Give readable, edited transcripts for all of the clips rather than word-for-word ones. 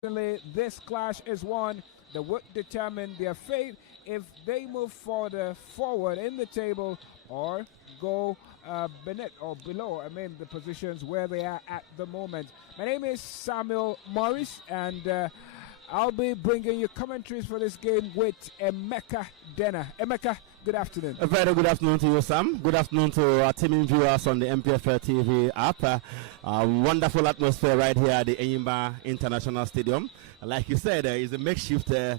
This clash is one that would determine their fate if they move forward in the table or go beneath or below. I mean, the positions where they are at the moment. My name is Samuel Morris, and I'll be bringing you commentaries for this game with Emeka Dena. Emeka, good afternoon. A very good afternoon to you, Sam. Good afternoon to our teaming viewers on the NPFL TV app. Wonderful atmosphere right here at the Eyimba International Stadium. Like you said, it's a makeshift, a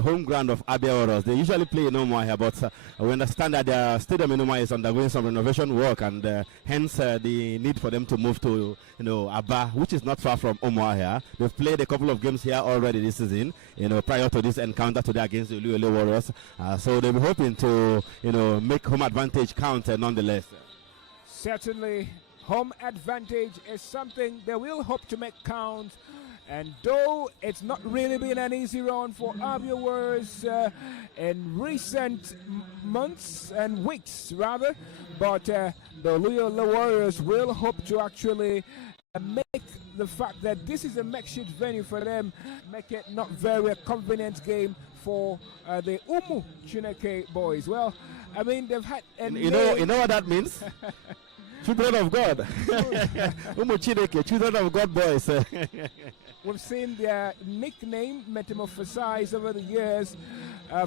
home ground of Abia Warriors. They usually play in Omoa here, but we understand that their stadium in Omoa is undergoing some renovation work, and hence the need for them to move to, Aba, which is not far from Omoa here. They've played a couple of games here already this season, prior to this encounter today against the Obioha Warriors. So they'll be hoping to, make home advantage count nonetheless. Certainly, home advantage is something they will hope to make count. And though it's not really been an easy run for Abia Warriors in recent months and weeks, rather, but the Obioha Warriors will hope to actually make the fact that this is a makeshift venue for them, make it not very a convenient game for the Umu Chineke boys. Well, I mean, they've had... You know what that means? Children of God. Umu Chineke, children of God boys. We've seen their nickname metamorphosized over the years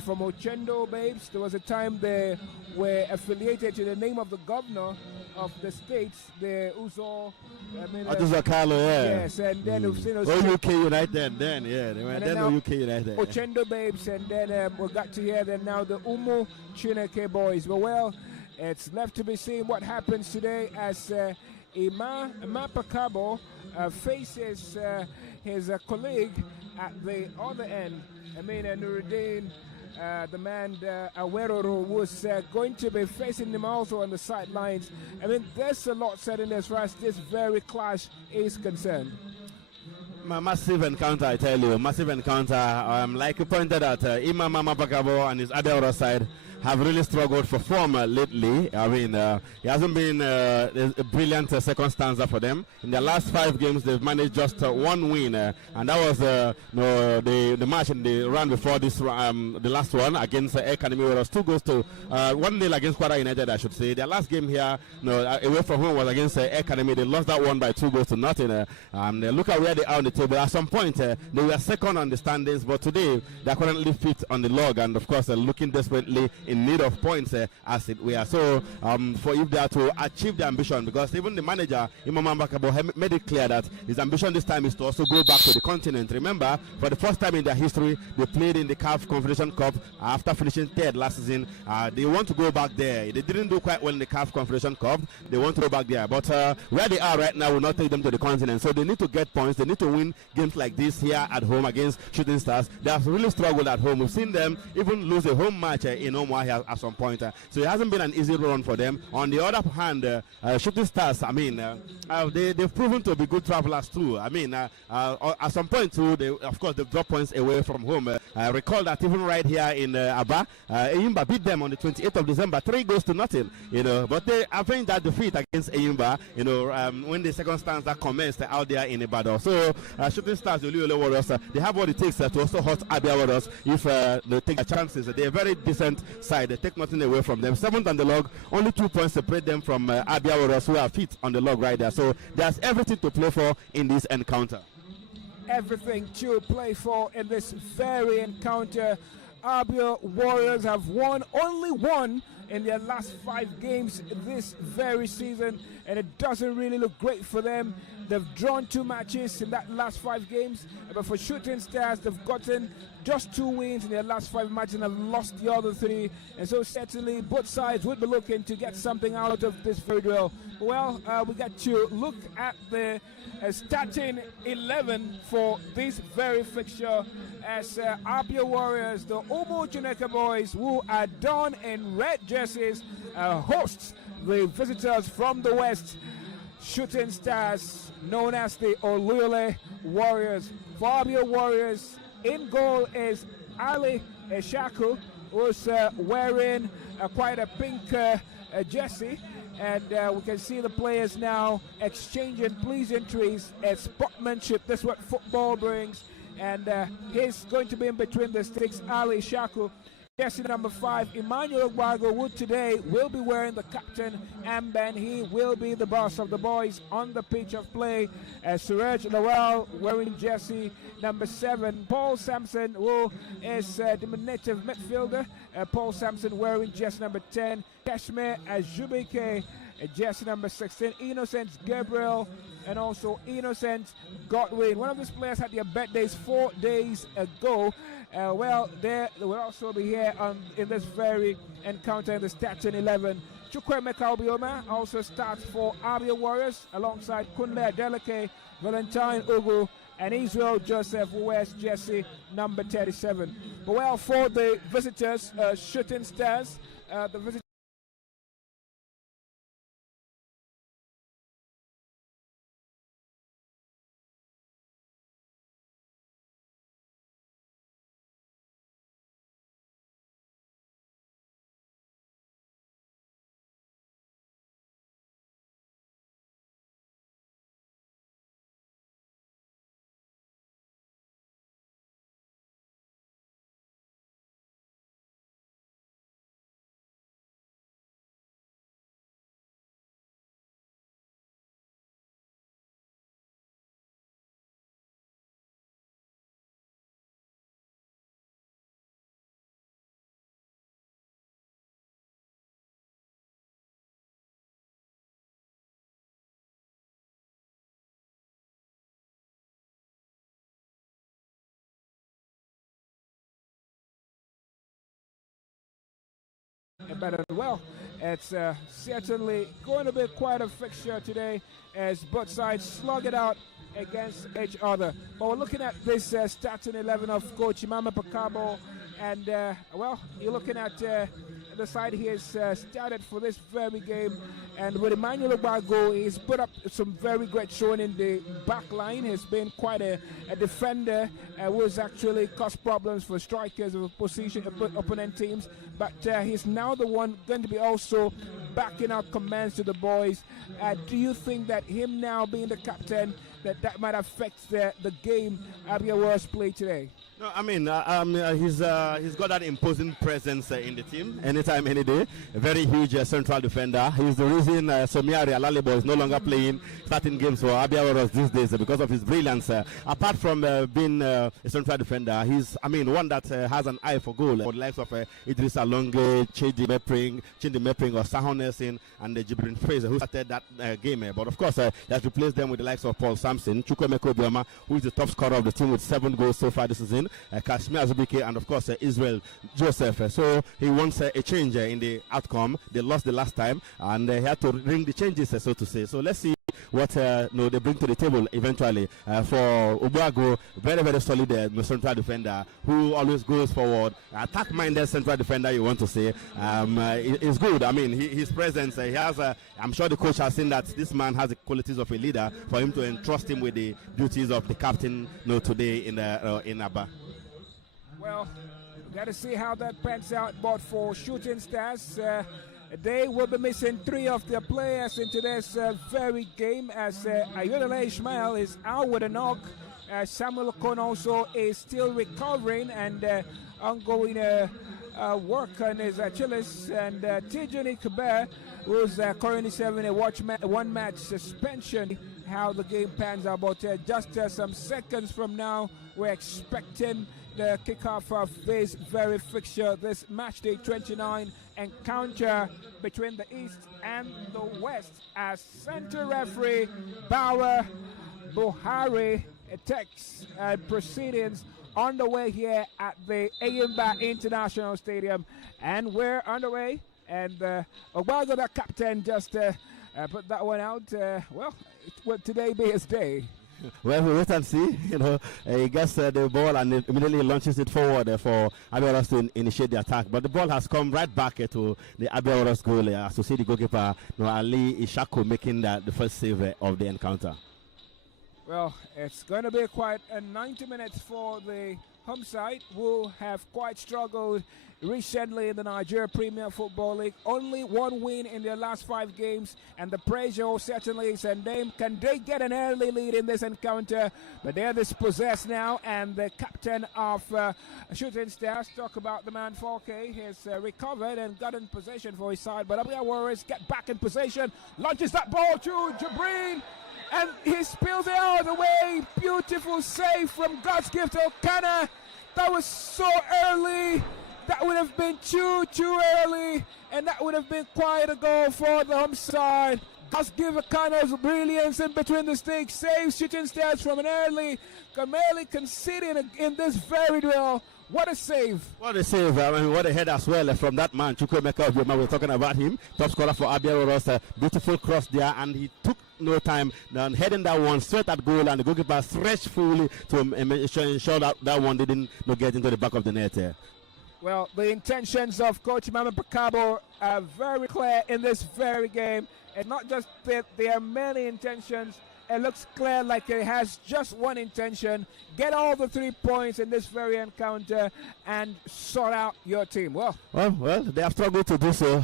from Ochendo Babes. There was a time they were affiliated to the name of the governor of the state, the Uzo. Carlo, yeah. Yes, and then we've seen UK United, then, yeah. They were then UK United. Ochendo Babes, and then we got to hear that now the Umu Chineke boys. But well, it's left to be seen what happens today as Ima Pakabo faces his colleague at the other end. I mean, Nuruddin, the man Aweroro, was going to be facing him also on the sidelines. I mean, there's a lot said in as far as this very clash is concerned. Massive encounter, I tell you, massive encounter. Like you pointed out, Imam Pakabo and his other side have really struggled for form lately. I mean, it hasn't been a brilliant second stanza for them. In their last 5 games, they've managed just one win, and that was the match in the round before this, the last one against Academy Warriors. 2 goals to 1-0 against Kwara United, I should say. Their last game here, away from home, was against Academy. They lost that one by 2 goals to nothing. Look at where they are on the table. At some point, they were second on the standings, but today they are currently 5th on the log, and of course, looking desperately in need of points as it were. So for if they are to achieve the ambition, because even the manager Imam Mbakabo made it clear that his ambition this time is to also go back to the continent. Remember, for the first time in their history, they played in the CAF Confederation Cup after finishing 3rd last season. They want to go back there. They didn't do quite well in the CAF Confederation Cup. They want to go back there, but where they are right now will not take them to the continent. So they need to get points. They need to win games like this here at home against Shooting Stars. They have really struggled at home. We've seen them even lose a home match in Omoa here at some point. So it hasn't been an easy run for them. On the other hand, Shooting Stars, I mean, they've proven to be good travelers too. I mean, at some point too, of course, they've dropped points away from home. Recall that even right here in Aba, Eyimba beat them on the 28th of December, 3 goals to nothing. But they avenged that defeat against Eyimba, when the second stanza commenced out there in Ibadan. So Shooting Stars, the Obioha Warriors, they have what it takes to also hurt Abia Warriors if they take the chances. They're a very decent side. They take nothing away from them. 7th on the log, only 2 points separate them from Abia Warriors, who are 5th on the log right there. So there's everything to play for in this encounter. Everything to play for in this very encounter. Abia Warriors have won only one in their last 5 games this very season, and it doesn't really look great for them. They've drawn 2 matches in that last 5 games, but for Shooting Stars, they've gotten just 2 wins in their last 5 matches and have lost the other 3. And so certainly both sides would be looking to get something out of this very duel. Well, we got to look at the starting 11 for this very fixture as Abia Warriors, the Umu Chineke boys, who are donned in red jerseys, hosts the visitors from the west, Shooting Stars, known as the Obioha Warriors. For Abia Warriors, in goal is Ali Eshaku, who's wearing quite a pink jersey. and we can see the players now exchanging pleasantries and sportsmanship. That's what football brings. And he's going to be in between the sticks. Ali Shaku, jersey number 5, Emmanuel Ogbago, who today will be wearing the captain armband. He will be the boss of the boys on the pitch of play. Suraj Lawal wearing jersey number 7. Paul Sampson, who is the native midfielder. Paul Sampson wearing jersey number 10. Kashmir Ajubike, jersey number 16. Innocent Gabriel and also Innocent Godwin. One of these players had their birthdays 4 days ago. Well, they will also be here in this very encounter in the starting 11. Chukwemeka Obioha also starts for Abia Warriors alongside Kunle Adeleke, Valentine Ugu, and Israel Joseph, who wears jersey number 37. But well, for the visitors, Shooting Stars, the visitors better. Well, it's certainly going to be quite a fixture today as both sides slug it out against each other. But we're looking at this starting 11 of Coach Imama Pakabo, and well, you're looking at the side he has started for this very game, and with Emmanuel Ogbago, he's put up some very great showing in the back line. He's been quite a defender who has actually caused problems for strikers of opponent teams, but he's now the one going to be also backing out commands to the boys. Do you think that him now being the captain, that might affect the game Abia Warriors play today? No, I mean, he's got that imposing presence in the team anytime, any day. A very huge central defender. He's the reason Somiari Alalebo is no longer playing starting games for Abia Warriors these days because of his brilliance. Apart from being a central defender, he's, I mean, one that has an eye for goal. For the likes of Idris Alonge, Chidi Mepring, or Sahon Nelson, and Jibrin Fraser, who started that game. But of course, he has replaced them with the likes of Paul Sampson, Chukwemeka Obioha, who is the top scorer of the team with 7 goals so far this season. Kashmir Azubike, and of course Israel Joseph. So he wants a change in the outcome. They lost the last time, and he had to ring the changes, so to say. So let's see what they bring to the table eventually. For Ogbago, very, very solid central defender who always goes forward, attack-minded central defender, you want to say. Is good. I mean, his presence, he has. I'm sure the coach has seen that this man has the qualities of a leader for him to entrust him with the duties of the captain today in Aba. Well, we got to see how that pans out. But for Shooting Stars, they will be missing 3 of their players in today's very game, as Ayodele Ishmael is out with a knock. Samuel Okon also is still recovering and ongoing work on his Achilles. And Tijani Kabir, who's currently serving a one-match suspension. How the game pans out, but just some seconds from now, we're expecting the kickoff of this very fixture, this match day 29 encounter between the East and the West, as center referee Bawa Buhari takes proceedings underway here at the Ayimba International Stadium, and we're underway. And Ogbago, the captain, just put that one out. Well, it will today be his day. Well, we wait and see. He gets the ball and immediately launches it forward for Abia Warriors to initiate the attack. But the ball has come right back to the Abia Warriors goal. As you see the goalkeeper, Ali Ishaku, making the first save of the encounter. Well, it's going to be quite a 90 minutes for the home side, who have quite struggled recently in the Nigerian Premier Football League. Only one win in their last 5 games, and the pressure certainly is on them. Can they get an early lead in this encounter? But they're dispossessed now, and the captain of Shooting Stars, talk about the man 4K, has recovered and got in possession for his side. But Abia Warriors get back in possession, launches that ball to Jabrin, and he spills it out of the way. Beautiful save from God's gift Okana. That was so early. That would have been too early, and that would have been quite a goal for the home side. God's gift Okana's brilliance in between the sticks saves Shooting Stars from an early Kameli conceding in this very duel. What a save! What a save! I mean, what a head as well from that man, Chukwemeka Obioha. We're talking about him, top scorer for Abia Warriors. Beautiful cross there, and he took no time then heading that one straight at goal, and the goalkeeper stretched fully to ensure that that one didn't get into the back of the net. Well, the intentions of Coach Mama Bakabo are very clear in this very game. And not just that there are many intentions. It looks clear like it has just one intention. Get all the 3 points in this very encounter and sort out your team. Well, they have struggled to do so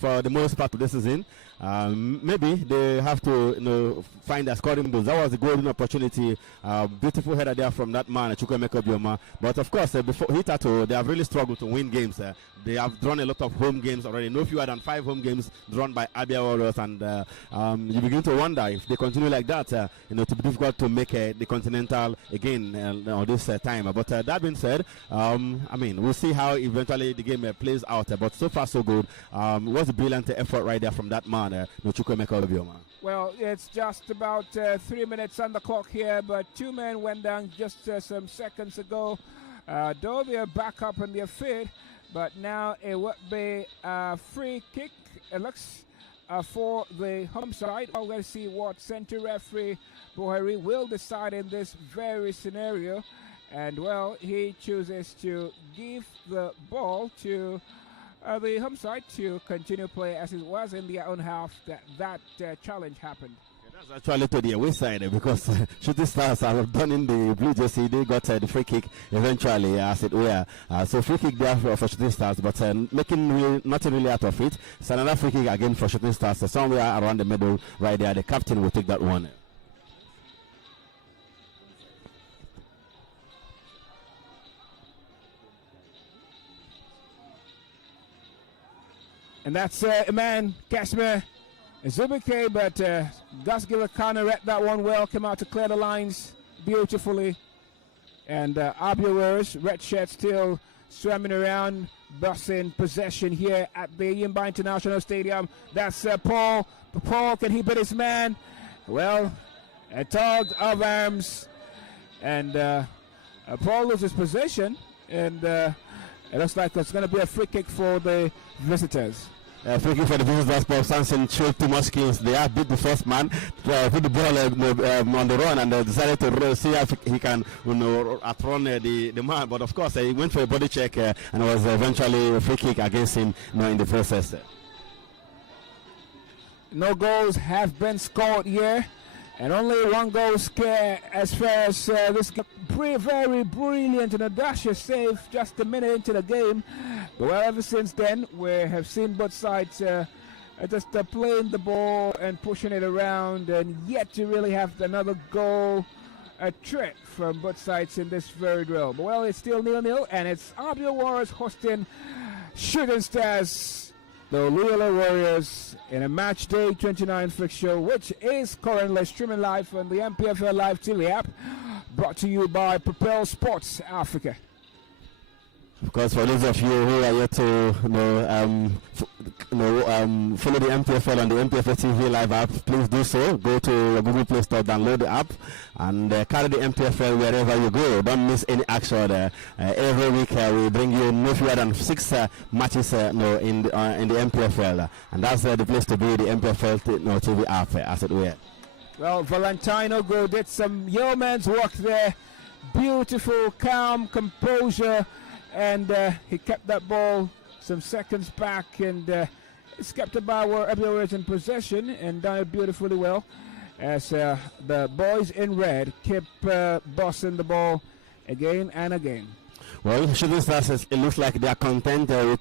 for the most part of the season. Maybe they have to find a scoring boost. That was the golden opportunity. Beautiful header there from that man, Chukwemeka Obioha. But of course, before Hitato, they have really struggled to win games. They have drawn a lot of home games already. No fewer than 5 home games drawn by Abia Warriors, and you begin to wonder if they continue like that. To be difficult to make the Continental again this time. But that being said, I mean, we'll see how eventually the game plays out. But so far so good. It was a brilliant effort right there from that man, Chukwemeka Obioha. Well, it's just about 3 minutes on the clock here, but 2 men went down just some seconds ago. Though they're back up on their feet, but now it would be a free kick. It looks for the home side. Well, let's see what center referee Buhari will decide in this very scenario. And well, he chooses to give the ball to the home side to continue play as it was in their own half. That challenge happened. That's actually to the away side, because Shooting Stars have done in the blue jersey. They got the free kick eventually, as it were. So free kick there for Shooting Stars, but making nothing really out of it. It's another free kick again for Shooting Stars. Somewhere around the middle, right there. The captain will take that one. And that's man, Kashmir Zubike, but Gasgila Khan read that one well, came out to clear the lines beautifully. And Abia Warriors, red shirt still swimming around, busting possession here at the Yimba International Stadium. That's Paul. Paul, can he beat his man? Well, a tug of arms. And Paul loses possession, and it looks like it's going to be a free kick for the visitors. Free kick for the visitors. Paul Sampson showed too much skills. They have beat the first man, put the ball on the run, and decided to see if he can outrun the man. But of course, he went for a body check, and it was eventually a free kick against him in the process. No goals have been scored here, and only one goal scare as far as this very brilliant and audacious save just a minute into the game. But well, ever since then, we have seen both sides just playing the ball and pushing it around, and yet to really have another goal, a threat from both sides in this very drill. But well, it's still 0-0, and it's Abia Warriors hosting Shooting Stars, the Obioha Warriors, in a match day 29 fixture, which is currently streaming live on the NPFL Live TV app, brought to you by Propel Sports Africa. Of course, for those of you who are yet to follow the MPFL on the MPFL TV Live app, please do so. Go to your Google Play Store, download the app, and carry the MPFL wherever you go. Don't miss any action. Every week we bring you no fewer than 6 matches in the MPFL, and that's the place to be, the MPFL TV app, as it were. Well, Valentino Go did some yeoman's work there. Beautiful, calm, composure. And he kept that ball some seconds back, and it's kept the Abia Warriors in possession and done it beautifully well. as the boys in red keep bossing the ball again and again. Well, Shooting Stars, it looks like they are content with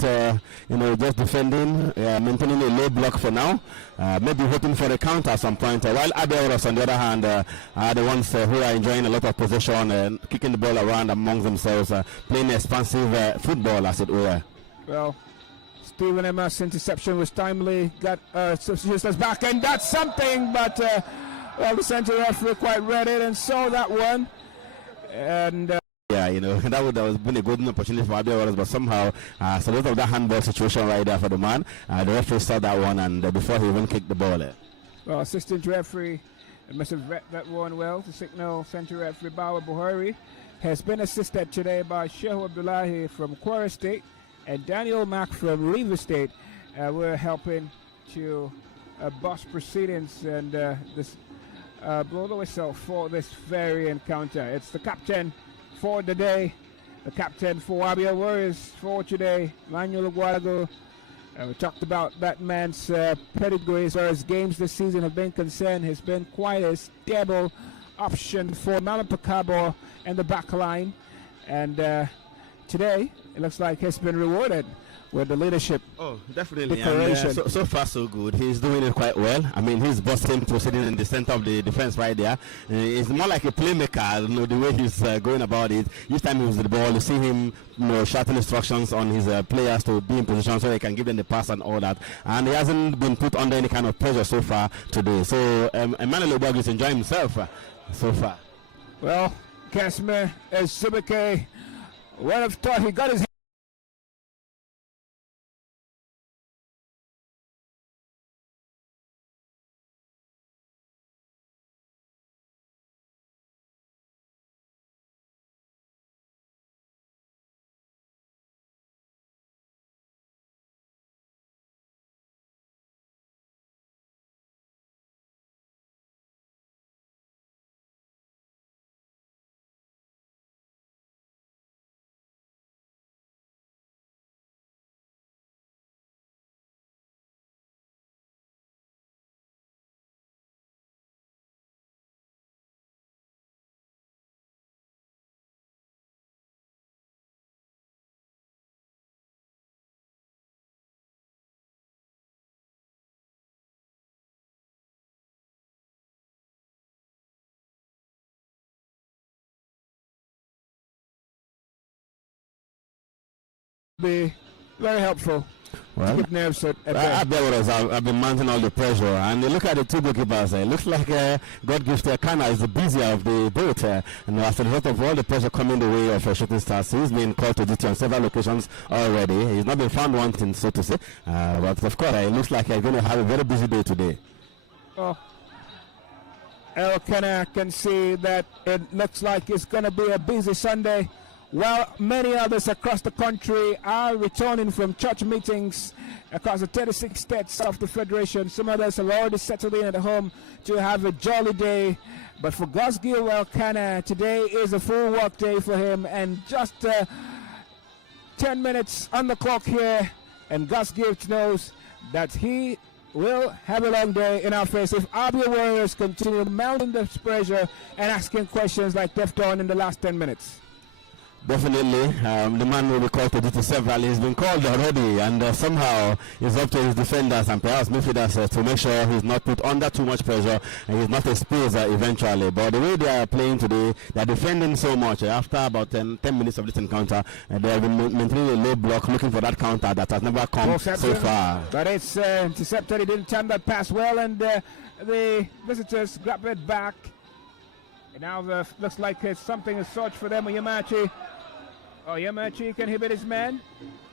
just defending, maintaining a low block for now. Maybe hoping for a counter at some point. While Abia Warriors, on the other hand, are the ones who are enjoying a lot of possession, kicking the ball around amongst themselves, playing expansive football, as it were. Well, Stephen Emma's interception was timely. Got substitutions back, and that's something. But the center referee quite read it and saw that one, and. Yeah, that would have been a good opportunity for Abia Warriors, but somehow, so lot of that handball situation right there for the man. The referee saw that one, and before he even kicked the ball. Well, assistant referee must have read that one well. The signal center referee Bawa Buhari has been assisted today by Shehu Abdullahi from Kwara State and Daniel Mack from Rivers State. We're helping to boss proceedings and this blow the whistle for this very encounter. It's the captain for the day, the captain for Abia Warriors for today, Manuel Guadago. We talked about that man's pedigree as far as games this season have been concerned. Has been quite a stable option for Mama Pacabo and the back line. And today, it looks like he's been rewarded with the leadership. Oh, definitely. And, so far, so good. He's doing it quite well. I mean, he's busting, proceeding in the center of the defense right there. It's more like a playmaker, the way he's going about it. Each time he was with the ball, you see him shouting instructions on his players to be in position so he can give them the pass and all that. And he hasn't been put under any kind of pressure so far today. So Emmanuel Obioha is enjoying himself so far. Well, Casimir Zubike would have thought he got his be very helpful. Well, to keep nerves at bay. Abia Warriors have been mounting all the pressure, and look at the two goalkeepers. It looks like God gives Kana is the busier of the both, and as a result of all the pressure coming the way of Shooting Stars, he's been called to duty on several occasions already. He's not been found wanting, so to say, but of course, it looks like he's going to have a very busy day today. Oh, Kana can see that it looks like it's going to be a busy Sunday. While many others across the country are returning from church meetings across the 36 states of the Federation, some others have already settled in at home to have a jolly day. But for Gosgill Elkanah, today is a full work day for him, and just 10 minutes on the clock here, and Gosgill knows that he will have a long day in our face if Abia Warriors continue mounting the pressure and asking questions like they've done in the last 10 minutes. Definitely, the man will be called to duty several. He's been called already, and somehow it's up to his defenders and perhaps midfielders to make sure he's not put under too much pressure and he's not exposed eventually. But the way they are playing today, they are defending so much. After about 10 minutes of this encounter, they have been maintaining a low block, looking for that counter that has never come so far. But it's intercepted. He didn't turn that pass well, and the visitors grab it back. And now looks like it's something of sort for them. Yamachi. Oh, Yamachi can hit his man.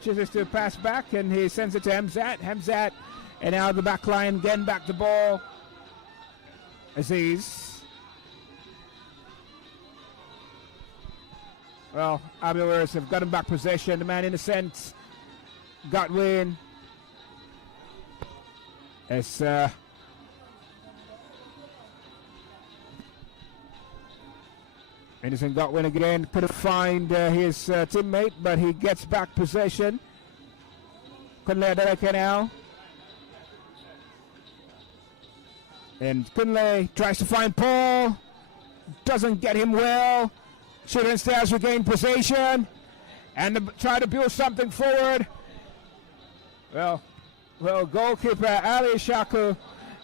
Chooses to pass back, and he sends it to Hamzat. And now the back line getting back the ball. Aziz. Well, Abia Warriors have gotten back possession. The man in the sense got win. It's Anderson got win again, couldn't find his teammate, but he gets back possession. Couldn't let that now. And Kunle tries to find Paul. Doesn't get him well. Shooting Stars regain possession. And try to build something forward. Well, goalkeeper Ali Shaku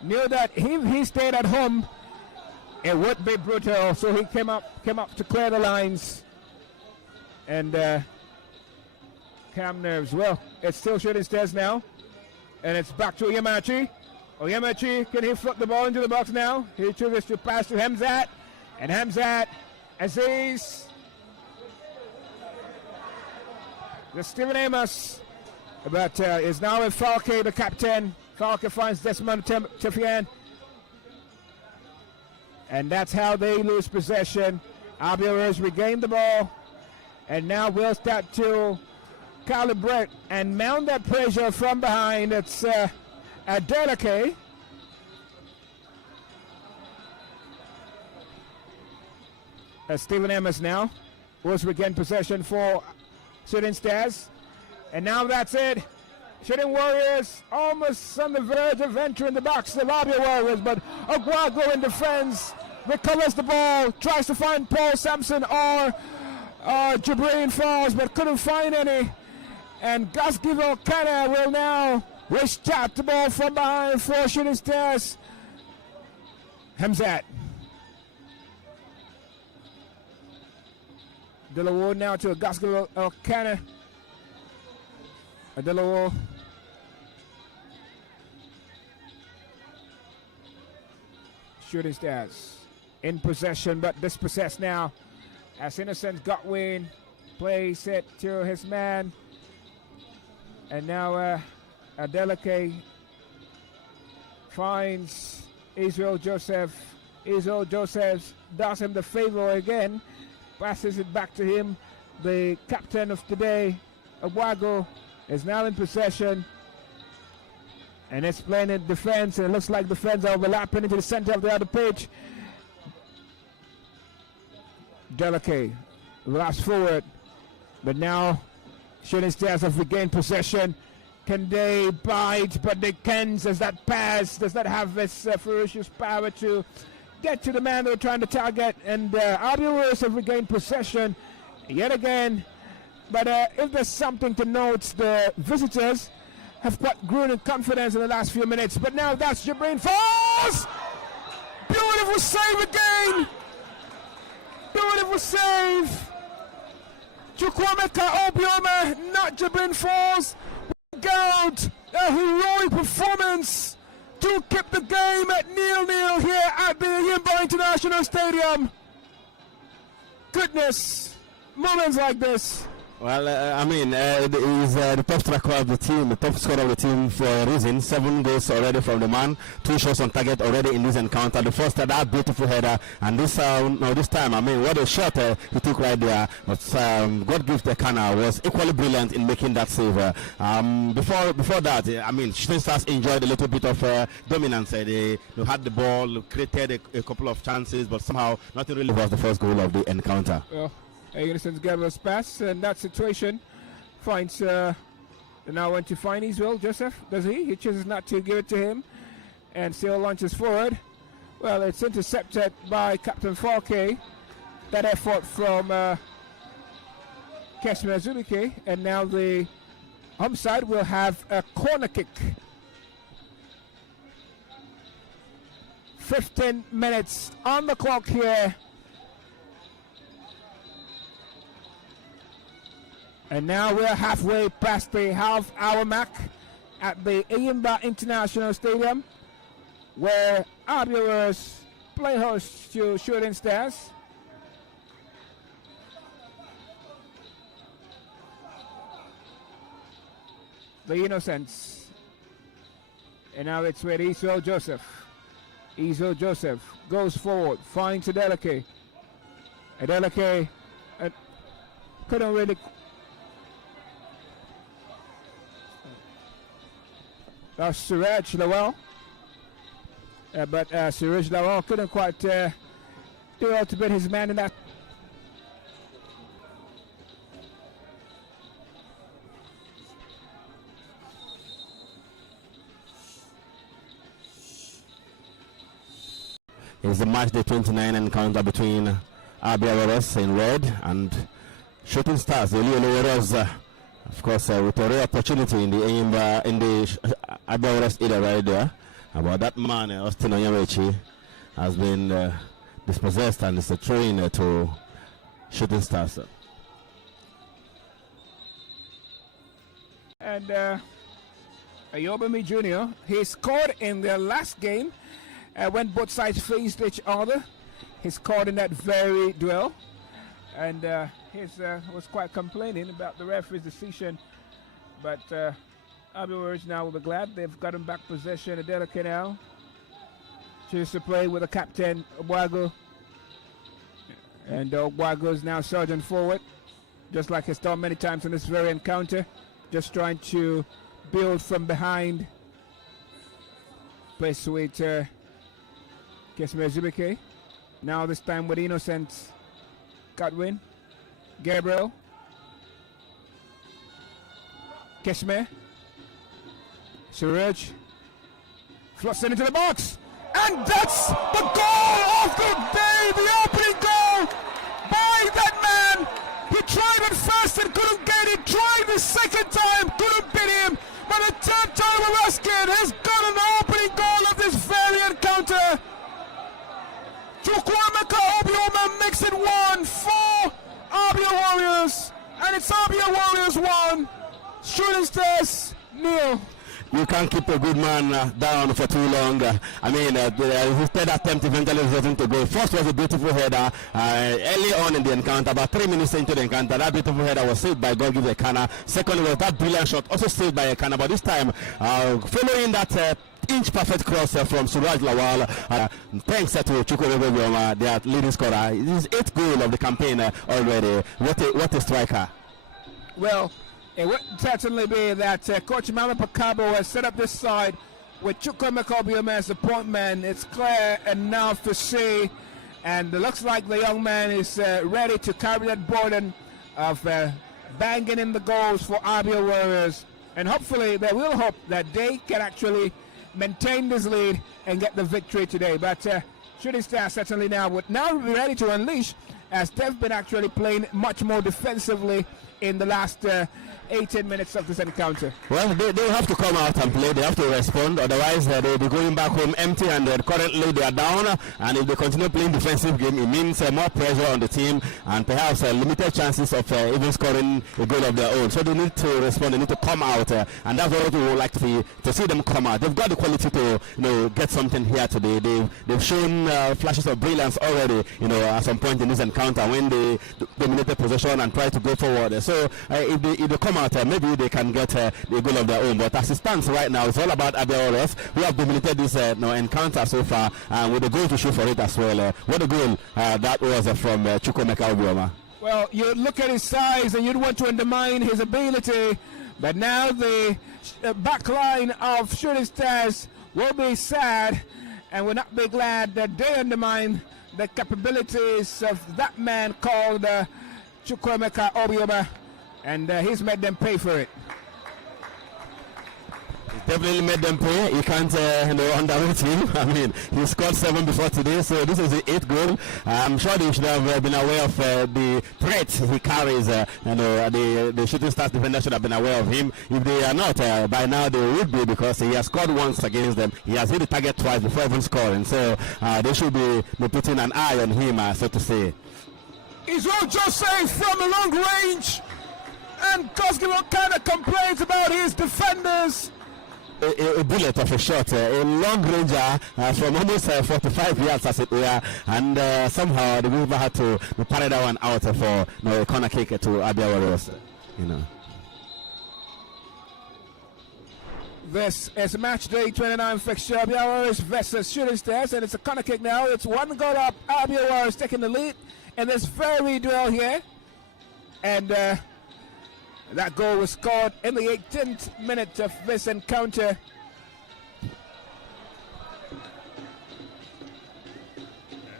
knew that if he stayed at home, it would be brutal. So he came up to clear the lines. And calm nerves. Well, it's still Shooting Stars now. And it's back to Oyemachi. Oyemachi, can he flip the ball into the box now? He chooses to pass to Hamzat. And Hamzat, Aziz. The Stephen Amos. But is now with Falke, the captain. Falke finds Desmond Tifian. And that's how they lose possession. Abia Warriors regain the ball. And now we'll start to calibrate and mount that pressure from behind. It's Adeleke. Stephen Amos now was regain possession for Shooting Stars. And now that's it. Shooting Warriors almost on the verge of entering the box of Abia Warriors, but Ogwago in defense recovers the ball, tries to find Paul Sampson or Jibril Falls, but couldn't find any. And Gasgivo Kana will now restart the ball from behind for Shooting Stars. Hamzat. Delawo now to Gasgivo Kana. Delawo. Shooting Stars in possession, but dispossessed now. As Innocent Godwin plays it to his man. And now Adeleke finds Israel Joseph. Israel Joseph does him the favor again. Passes it back to him. The captain of today, Awago, is now in possession. And it's playing in defense. It looks like defense are overlapping into the center of the other pitch. Delake laps forward. But now Shooting Stars have regained possession. Can they bite? But they can't. As that pass does not have this ferocious power to get to the man they're trying to target. And Abia Warriors have regained possession yet again. But if there's something to note, the visitors have quite grown in confidence in the last few minutes. But now that's Jibril Falls! Beautiful save again! Beautiful save! Chukwemeka Obioha, not Jibril Falls. Out a heroic performance to keep the game at 0-0 here at the Yimba International Stadium. Goodness, moments like this. Well, he's the top striker of the team, the top scorer of the team for a reason. 7 goals already from the man, 2 shots on target already in this encounter. The first that beautiful header, and this time, what a shot he took right there. But God gives the Kana was equally brilliant in making that save. Before that, Shooting Stars enjoyed a little bit of dominance. They had the ball, created a couple of chances, but somehow nothing really was the first goal of the encounter. Well, Innocent's Gabriel's pass, and that situation finds now went to find Israel Joseph. Does he? He chooses not to give it to him, and still launches forward. Well, it's intercepted by Captain Falke. That effort from Keshmer Zubike, and now the home side will have a corner kick. 15 minutes on the clock here. And now we're halfway past the half-hour mark at the Yimba International Stadium, where Abia Warriors play host to Shooting Stars. The Innocents. And now it's with Israel Joseph. Israel Joseph goes forward, finds Adeleke. Adeleke couldn't really... Suraj Lawal, but Suraj Lawal couldn't quite do well to beat his man in that. is the match day 29 encounter between Abia Warriors in red and Shooting Stars, the Warriors, of course, with a rare opportunity in the Abia Warriors either right there. About that man, Austin Onyemechi, has been dispossessed and is a throw-in to Shooting Stars. And Ayobami Jr., he scored in their last game when both sides faced each other. He scored in that very duel. And he was quite complaining about the referee's decision. But Abia Warriors now will be glad they've gotten back possession. Adela Canal chooses to play with the captain, Obioha. And Obioha is now surging forward, just like he's done many times in this very encounter. Just trying to build from behind. Plays with Kesme Zubike. Now this time with Innocent Godwin. Gabriel. Kesme. Suraj. Flossing into the box. And that's the goal of the day. The opening goal by that man. He tried it first and couldn't get it. Tried the second time, couldn't beat him. But the third time we're asking, has got an opening goal of this very encounter. Chukwuemeka Obioha makes it 1 for Abia Warriors. And it's Abia Warriors 1. Shooting Stars 0. You can't keep a good man down for too long. His third attempt eventually resulting to goal. First was a beautiful header early on in the encounter, about 3 minutes into the encounter. That beautiful header was saved by goalkeeper Ekana. Second was that brilliant shot, also saved by Ekana. But this time, following that inch perfect cross from Suraj Lawal, thanks to Chukwuemeka, their leading scorer. This is 8th goal of the campaign already. What a striker. Well, it would certainly be that Coach Mama Pakabo has set up this side with Chukwuemeka Obioha as the point man. It's clear enough to see, and it looks like the young man is ready to carry that burden of banging in the goals for Abia Warriors. And hopefully they will hope that they can actually maintain this lead and get the victory today. But Shooting Stars certainly now would now be ready to unleash, as they've been actually playing much more defensively in the last 18 minutes of this encounter. Well, they have to come out and play. They have to respond. Otherwise, they'll be going back home empty, and currently they are down. And if they continue playing defensive game, it means more pressure on the team and perhaps limited chances of even scoring a goal of their own. So they need to respond. They need to come out, and that's what we would like to see them come out. They've got the quality to get something here today. They've shown flashes of brilliance already. At some point in this encounter when they dominated possession and tried to go forward. So if they come out, maybe they can get the goal of their own. But as it stands right now, it's all about Abia Warriors. We have dominated this encounter so far, and with the goal to show for it as well. What a goal that was from Chukwuemeka Obioha. Well, you look at his size and you'd want to undermine his ability, but now the back line of Shooting Stars will be sad and will not be glad that they undermine the capabilities of that man called Chukwuemeka Obioha. And he's made them pay for it. He's definitely made them pay. You can't underrate him. I mean, he scored 7 before today, so this is the 8th goal. I'm sure they should have been aware of the threat he carries. The Shooting Stars defender should have been aware of him. If they are not, by now they would be, because he has scored once against them. He has hit the target twice before even scoring. So they should be putting an eye on him, so to say. He's all just saying from a long range. And Koskimo kind of complains about his defenders. A bullet of a shot, a long ranger from almost 45 yards, as it were, and somehow the mover had to parry that one out for a corner kick to Abia Warriors. This is match day 29 fixture, Abia Warriors versus Shooting Stars, and it's a corner kick now. It's 1 goal up. Abia Warriors taking the lead in this very duel here, and that goal was scored in the 18th minute of this encounter.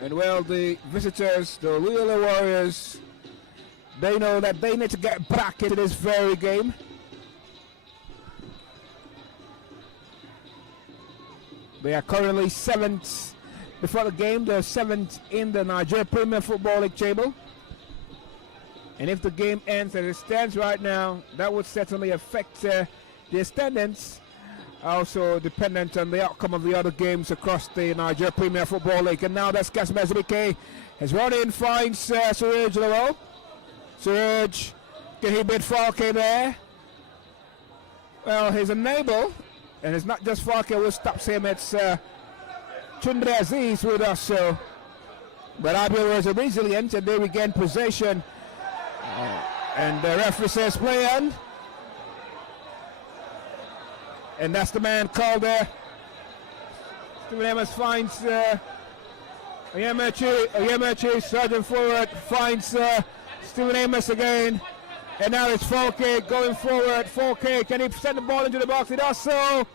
And well, the visitors, the Obioha Warriors, they know that they need to get back into this very game. They are currently 7th before the game. They're 7th in the Nigerian Premier Football League table. And if the game ends as it stands right now, that would certainly affect the standings. Also dependent on the outcome of the other games across the Nigerian Premier Football League. And now that's Kassim Ezebike has run in, finds Suraj Lawal. Suraj, can he beat Falke there? Well, he's unable, and it's not just Falke who stops him, it's Chundre Aziz with us. So, but Abia Warriors are resilient and they regain possession. And the referee says play on. And that's the man called there. Stephen Amos finds Oyemechi, Sergeant forward, finds Stephen Amos again. And now it's Falke going forward. Falke, can he send the ball into the box? He does so.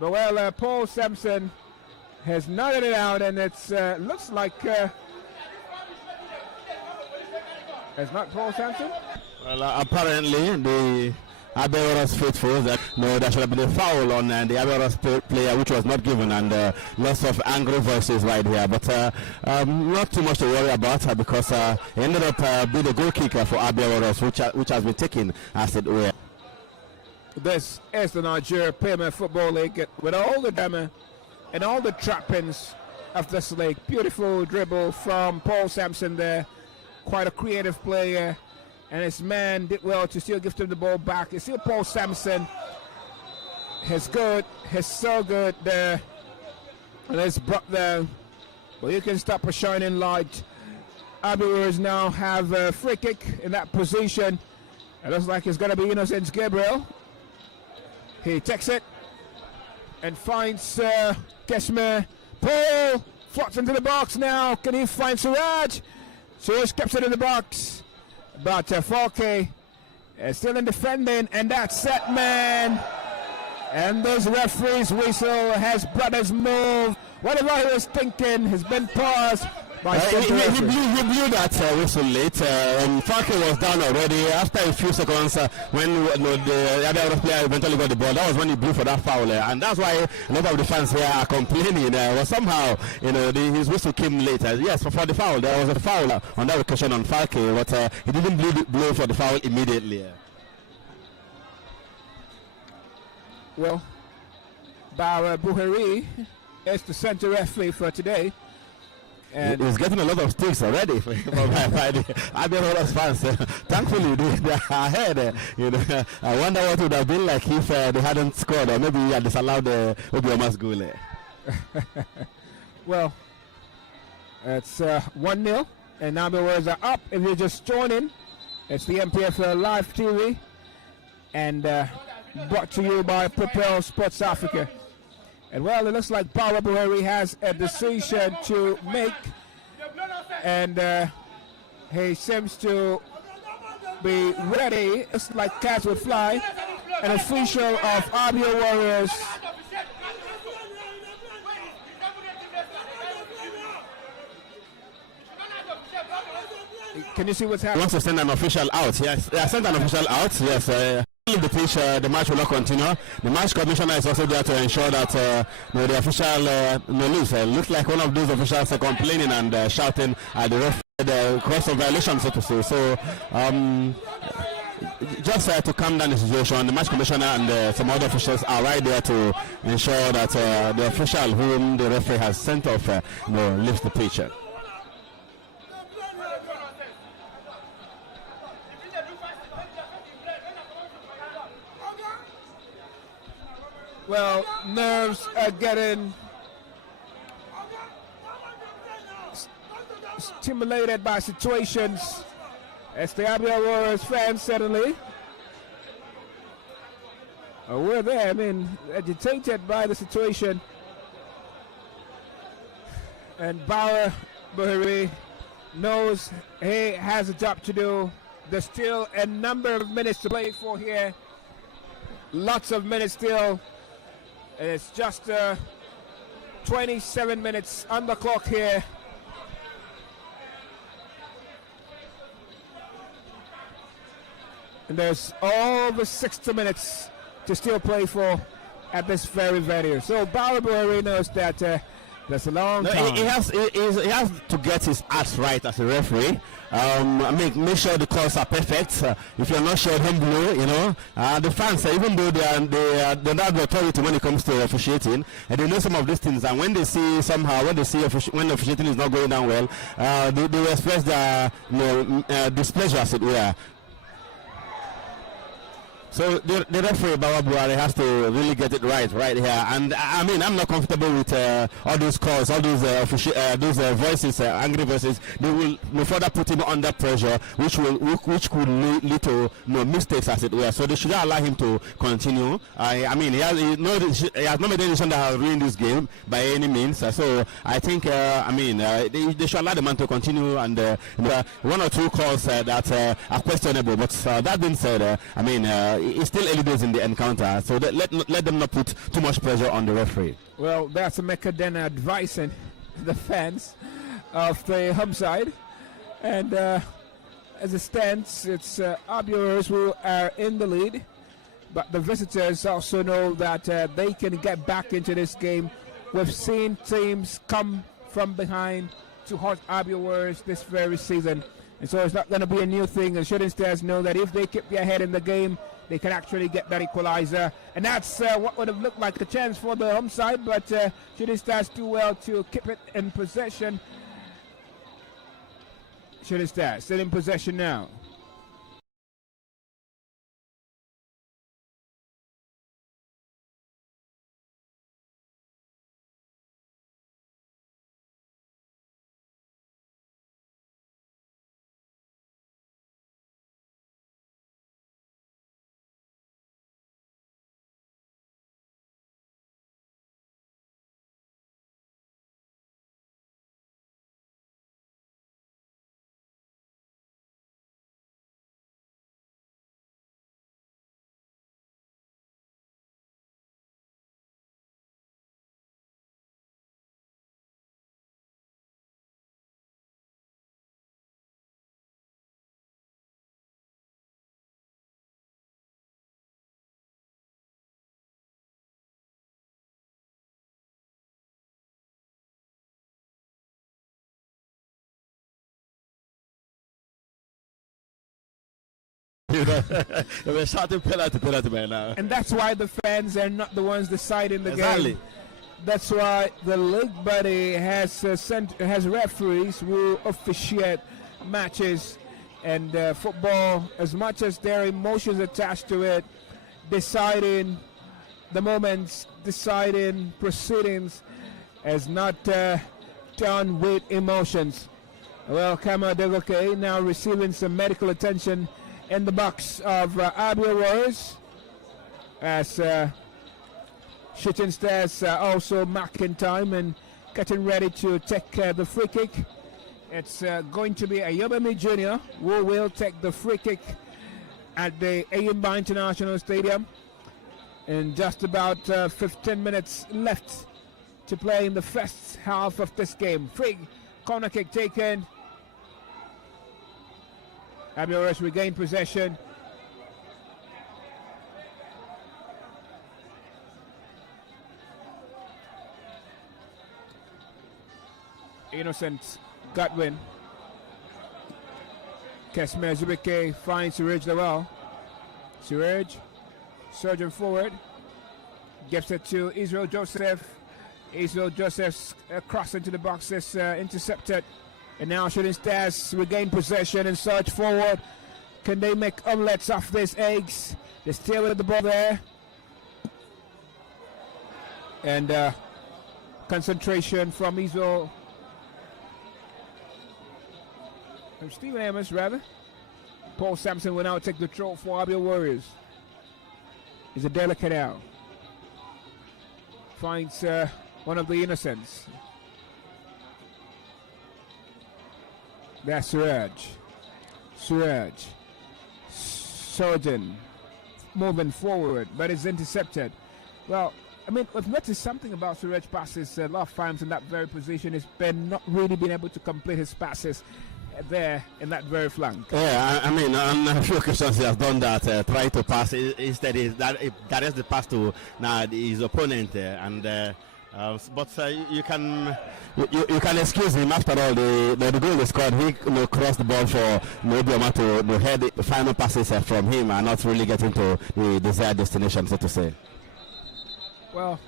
But well, Paul Sampson has knotted it out, and it's looks like it's not Paul Sampson. Well, apparently the Abia Warriors faithful that there should have been a foul on the Abia Warriors player, which was not given, and lots of angry voices right here. But not too much to worry about because he ended up being the goal kicker for Abia Warriors, which has been taken as it were. This is the Nigerian Premier Football League with all the drama and all the trappings of this league. Beautiful dribble from Paul Sampson there. Quite a creative player. And his man did well to still give him the ball back. You see Paul Sampson. He's good. He's so good there. And it's brought there. Well, you can stop a shining light. Abia Warriors now have a free kick in that position. It looks like it's going to be Innocent Gabriel. He takes it and finds Keshmer. Paul floats into the box now. Can he find Suraj? Suraj keeps it in the box. But Falke is still in defending, and that's set, man. And this referee's whistle has brought his move. Whatever he was thinking has been paused by he blew that whistle late. Falke was down already after a few seconds when the other player eventually got the ball. That was when he blew for that foul, and that's why a lot of the fans here are complaining. Well, somehow, his whistle came later. Yes, for the foul, there was a foul on that occasion on Falke, but he didn't blow for the foul immediately. Well, Abia Buhari is the center referee for today. And he's getting a lot of sticks already by the Abia Warriors fans. Thankfully, they are ahead. I wonder what would have been like if they hadn't scored, or maybe he had disallowed the Obioha's goal. Well, it's 1-0, and Abia Warriors are up. If you're just joining, it's the NPFL Live TV, and brought to you by Propel Sports Africa. And well, it looks like Abia Buhari has a decision to make, and he seems to be ready. It's like cats would fly. An official of Abia Warriors. Can you see what's happening? He wants to send an official out. Yes, send an official out. Yes. The pitch, the match will not continue. The match commissioner is also there to ensure that the official lose. Looks like one of those officials are complaining and shouting at the referee, the cross of violation, so to say. So, just to calm down the situation, the match commissioner and some other officials are right there to ensure that the official whom the referee has sent off leaves the pitch. Well, nerves are getting stimulated by situations. It's the Abia Warriors fans, certainly. We're there, agitated by the situation. And Abia Buhari knows he has a job to do. There's still a number of minutes to play for here. Lots of minutes still. It's just 27 minutes on the clock here. And there's over 60 minutes to still play for at this very venue. So Abia Buhari knows that That's a long No, time. he has to get his act right as a referee. Make sure the calls are perfect. If you're not sure, don't blow. The fans, even though they have the authority when it comes to officiating, and they know some of these things. And when they see when officiating is not going down well, they will express their displeasure, as it were. So the referee Bawa Buhari has to really get it right here, and I'm not comfortable with all those calls, all those voices, angry voices. They will further put him under pressure, which could lead to mistakes, as it were. So they should allow him to continue. He has not made a decision that has ruined this game by any means. So I think they should allow the man to continue, and one or two calls that are questionable. But that being said, it's still early days in the encounter, so let them not put too much pressure on the referee. Well, that's Emeka Dena advising the fans of the home side. And as it stands, it's Abia Warriors who are in the lead. But the visitors also know that they can get back into this game. We've seen teams come from behind to hurt Abia Warriors this very season. And so it's not going to be a new thing. And Shooting Stars know that if they keep their head in the game, they can actually get that equalizer. And that's what would have looked like a chance for the home side. But Shooting Stars do well to keep it in possession. Shooting Stars still in possession now. They were shouting penalty by now. And that's why the fans are not the ones deciding the Exactly. game. That's why the league body has referees who officiate matches, and football, as much as there are emotions attached to it, deciding the moments, deciding proceedings, is not done with emotions. Well, Kama Degoke now receiving some medical attention in the box of Abia Warriors, as Shooting Stars also marking time and getting ready to take the free kick. It's going to be Ayobami Jr. who will take the free kick at the Ayimba International Stadium. In just about 15 minutes left to play in the first half of this game. Free corner kick taken. Abia Warriors regain possession. Innocent Godwin. Kesmer Zubike finds Suraj Lawal. Suraj surging forward. Gives it to Israel Joseph. Israel Joseph's cross into the box is intercepted. And now Shooting Stars regain possession and surge forward. Can they make omelets off these eggs? They still with the ball there. And concentration from Israel. From Stephen Amos, rather. Paul Sampson will now take the throw for Abia Warriors. He's a delicate out. Finds one of the innocents. That's Suraj. Surgeon moving forward, but it's intercepted. Well, I mean, we've noticed something about Suraj passes a lot of times in that very position. He's been not really been able to complete his passes there in that very flank. Yeah, I mean, on a few occasions he has done that, try to pass. Instead, that is the pass to now his opponent, and But you can excuse him. After all, the goal he scored, he crossed the ball for Obioha to head the final passes from him and not really getting to the desired destination, so to say. Well,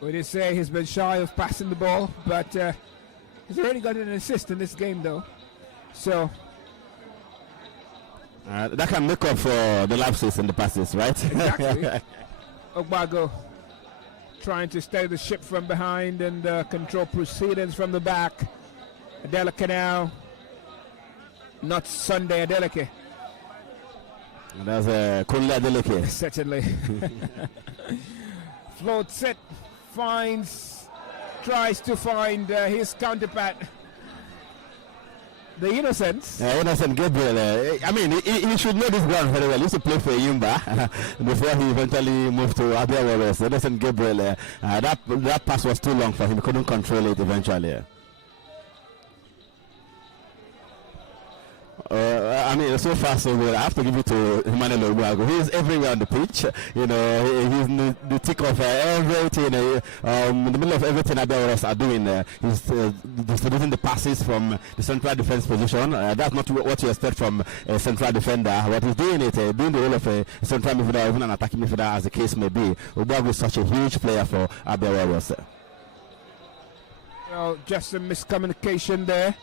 we did say he's been shy of passing the ball, but he's already got an assist in this game, though. So that can make up for the lapses in the passes, right? Exactly. Ogbago trying to steady the ship from behind and control proceedings from the back. Adeleke now. Not Sunday Adeleke. That's Kunle Adeleke. Certainly. Floats it, tries to find his counterpart. The Innocents. Innocent Gabriel. I mean, he should know this ground very well. He used to play for Yumba before he eventually moved to Abia Warriors. Innocent Gabriel. That pass was too long for him. He couldn't control it eventually. I mean, so far so good. I have to give it to Emmanuel Obuago. He is everywhere on the pitch. You know, he's in the thick of everything. In the middle of everything Abia Warriors are doing. He's distributing the passes from the central defense position. That's not what you expect from a central defender. What he's doing doing the role of a central midfielder, even an attacking midfielder, as the case may be. Obuago is such a huge player for Abia Warriors. Well, just a miscommunication there.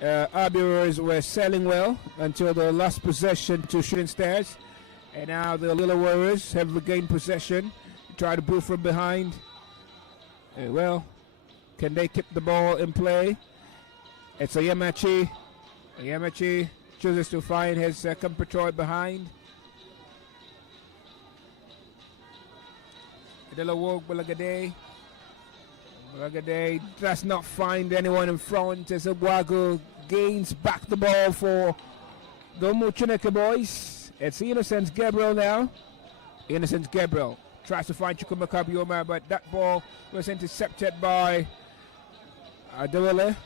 Abia Warriors were selling well until the last possession to Shooting Stars, and now the Little Warriors have regained possession. Try to move from behind. Well, can they keep the ball in play? It's Oyemachi. Oyemachi chooses to find his compatriot behind. Adelawog Balagade. Balagade does not find anyone in front as Obuago gains back the ball for the Muchineke boys. It's Innocent Gabriel now. Innocent Gabriel tries to find Chukwuma Kabioma, but that ball was intercepted by Adewale.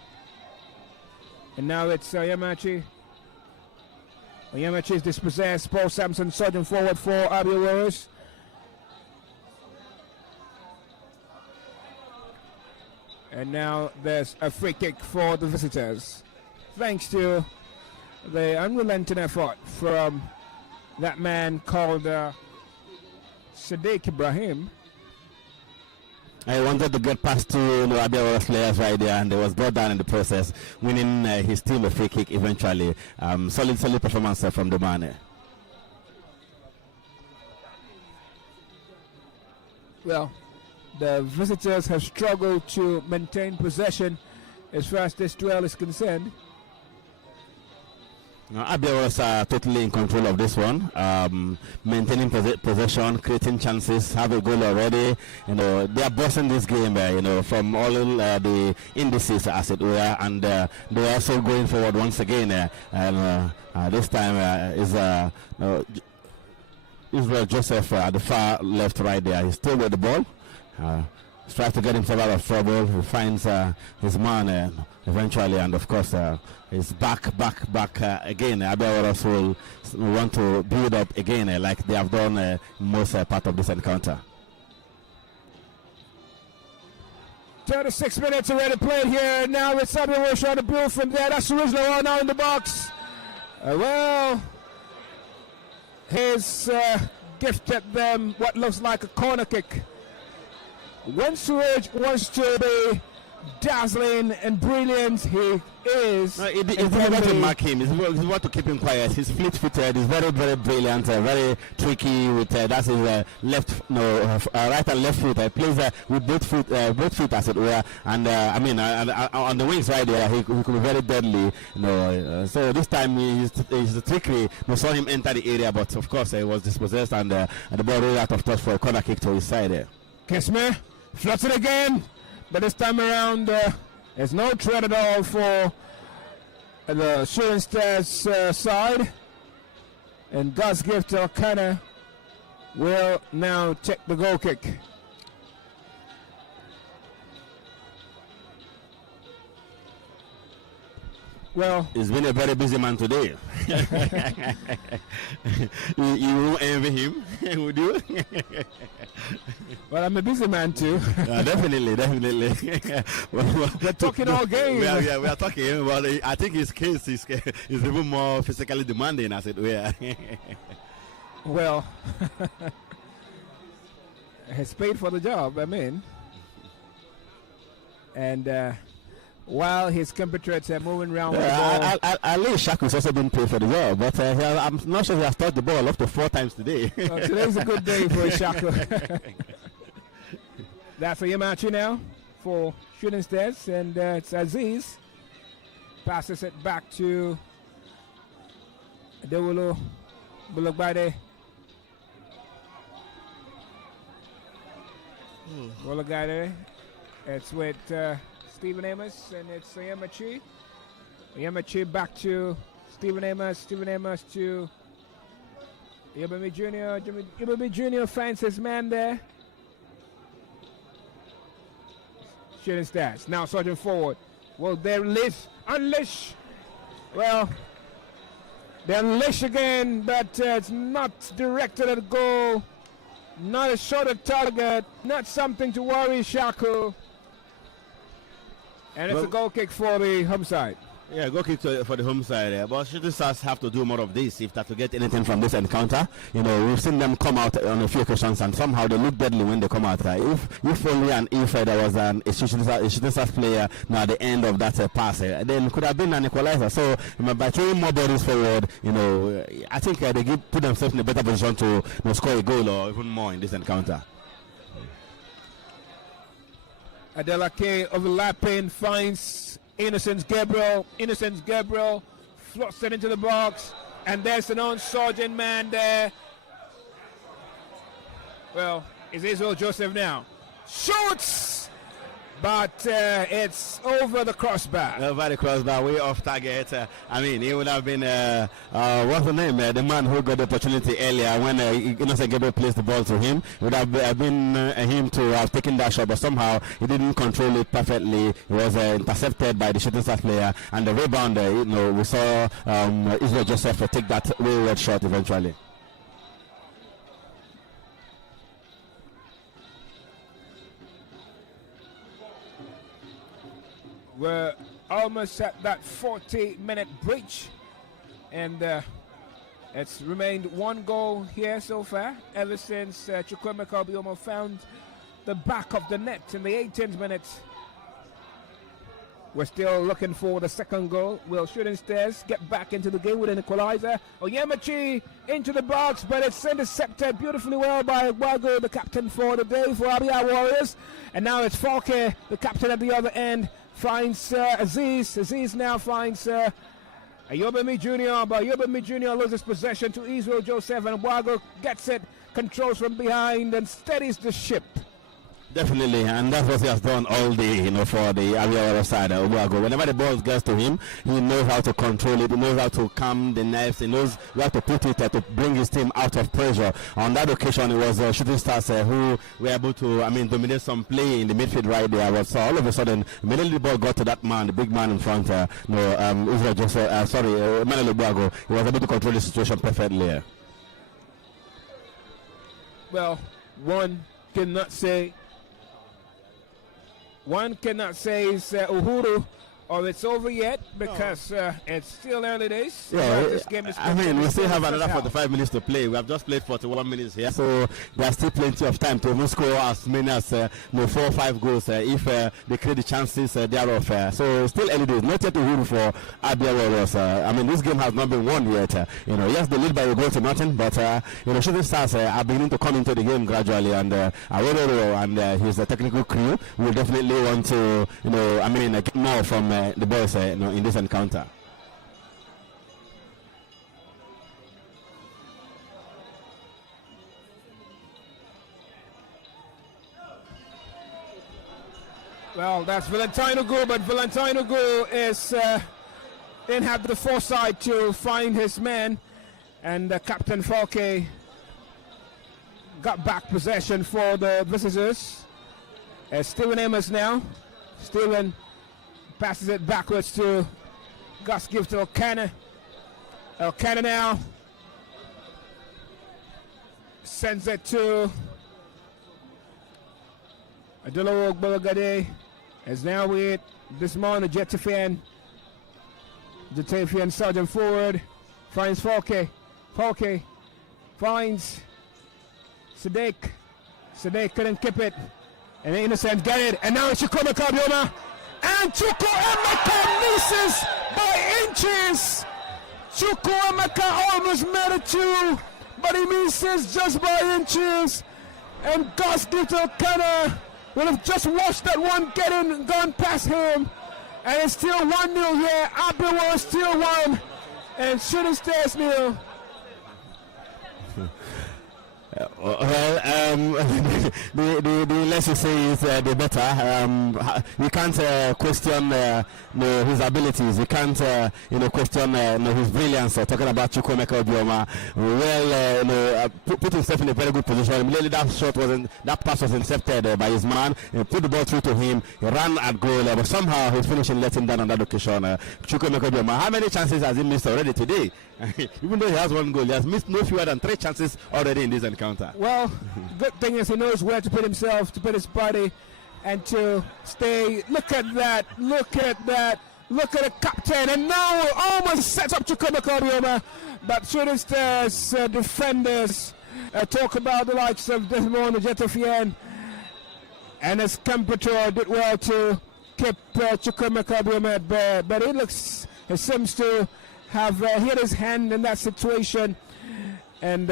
And now it's Oyemachi. Oyemachi is dispossessed. Paul Sampson surging forward for Abia Warriors. And now there's a free kick for the visitors. Thanks to the unrelenting effort from that man called Sadiq Ibrahim. I wanted to get past two Abia Warriors players right there, and they was brought down in the process, winning his team a free kick eventually. Solid performance from the man. Well, the visitors have struggled to maintain possession as far as this duel is concerned. Abia Warriors are totally in control of this one, maintaining possession, creating chances, have a goal already. You know, they are bossing this game, from all the indices, as it were, and they are also going forward once again. This time is Israel Joseph at the far left, right there. He's still with the ball. Tries to get himself out of trouble. He finds his man eventually, and of course he's back again. Abia Warriors will want to build up again, like they have done most part of this encounter. 36 minutes already played here. Now it's Abia Warriors trying to build from there. That's the original one now in the box. He's gifted them what looks like a corner kick. When Suraj wants to be dazzling and brilliant, he is. It's difficult to mark him. It's want to keep him quiet. He's fleet-footed. He's very, very brilliant. Very tricky with that's his right and left foot. He plays with both feet, as it were. And on the wings right there, he could be very deadly. So this time he's tricky. We saw him enter the area, but of course he was dispossessed, and the ball rolled out of touch for a corner kick to his side there. Kesmer floats it again, but this time around there's no threat at all for the Shooting Stars side. And God's gift to Okana will now take the goal kick. Well, he's been a very busy man today. You won't envy him, would you? well, I'm a busy man too. Definitely. We're talking all game. We are talking. Well, I think his case is even more physically demanding, as it were. Well, he's paid for the job, I mean. And while his compatriots are moving around with the ball. At least Shaku's also been paid for the job, but I'm not sure he has touched the ball up to 4 times today. Today's a good day for Shaku. That's a Yamachi now for Shooting Stars, and it's Aziz. Passes it back to Dewulu Bulagbade. Bulagbade. It's with Stephen Amos, and it's Yamachi. Yamachi back to Stephen Amos. Stephen Amos to Yabami Jr. Yabami Jr. finds his man there. Shooting Stars. Now surging forward. Will they unleash? Well, they unleash again, but it's not directed at goal. Not a shot at target. Not something to worry Shaku. And it's a goal kick for the home side. Yeah, goal kick for the home side. But Shooting Stars have to do more of this if they're to get anything from this encounter. You know, we've seen them come out on a few occasions, and somehow they look deadly when they come out. If only and if there was a Shooting Stars player at the end of that pass, then could have been an equalizer. So by throwing more bodies forward, you know, I think they put themselves in a better position to score a goal or even more in this encounter. Adelake overlapping, finds Innocence Gabriel. Innocence Gabriel floats it into the box, and there's an on-surging man there. Well, it's Israel Joseph now. Shoots! But it's over the crossbar. Over the crossbar, way off target. I mean, he would have been, what's the name? The man who got the opportunity earlier when Innocent Gabriel placed the ball to him. It would have been him to have taken that shot, but somehow he didn't control it perfectly. It was intercepted by the Shooting Stars player, and the rebound, we saw Israel Joseph take that wayward shot eventually. We're almost at that 40-minute breach, and it's remained 1 goal here so far ever since Chukwemeka Obioha found the back of the net in the 18th minute. We're still looking for the second goal. Will Shooting Stars get back into the game with an equalizer? Onyemachi into the box, but it's intercepted beautifully well by Wago, the captain for the day for Abia Warriors. And now it's Falke, the captain at the other end, finds Aziz. Aziz now finds Ayobami Jr., but Ayobami Jr. loses possession to Israel Joseph, and Wago gets it, controls from behind, and steadies the ship. Definitely, and that's what he has done all day, for the Abia Warriors side. Whenever the ball gets to him, he knows how to control it, he knows how to calm the nerves, he knows where to put it to bring his team out of pressure. On that occasion, it was Shooting Stars who were able to, dominate some play in the midfield right there. But so all of a sudden, immediately the ball got to that man, the big man in front, Israel Joseph, Emmanuel Obuago, he was able to control the situation perfectly. Well, one cannot say it's Uhuru or it's over yet, because it's still early days. Yeah, this game is we still have another 45 minutes to play. We have just played 41 minutes here, so there's still plenty of time to even score as many as 4 or 5 goals if they create the chances thereof. So still early days. Not yet Uhuru for Abia Warriors. This game has not been won yet. Yes, they lead by a goal to nothing, but Shooting Stars are beginning to come into the game gradually, and Awero and his technical crew will definitely want to, get more from the boys in this encounter. Well, that's Valentino Gu, but Valentino Gu didn't have the foresight to find his man, and Captain Falke got back possession for the visitors. Stephen Amos now. Stephen passes it backwards to Gus gives to O'Connor. O'Connor now sends it to Adolo Ogbologade. As now with this morning, Jetafian Sergeant forward. Finds Falke. Falke finds Sadiq. Sadiq couldn't keep it. And the Innocent got it. And now it's Chukwuma Obioha. And Chukwuma misses by inches. Chukwuma almost made it too, but he misses just by inches. And Gus O'Connor will have just watched that one gone past him. And it's still 1-0 here. Abia Warriors still 1. And Shooting Stars 0. The less you say is the better. You can't question his abilities. You can't question his brilliance. Talking about Chukwuma Obioha, well, put himself in a very good position. Immediately that pass was intercepted by his man. Put the ball through to him. He ran at goal, but somehow his finishing let him down on that occasion. Chukwuma Obioha, how many chances has he missed already today? Even though he has one goal, he has missed no fewer than 3 chances already in this encounter. Well, good thing is he knows where to put himself, to put his body, and to stay. Look at that! Look at that! Look at the captain, and now almost sets up Chukwuma Obioha. But Shooting Stars defenders talk about the likes of Desmond Jetafian, and his Campetor did well to keep Chukwuma Obioha at bay. But he seems to have hit his hand in that situation, and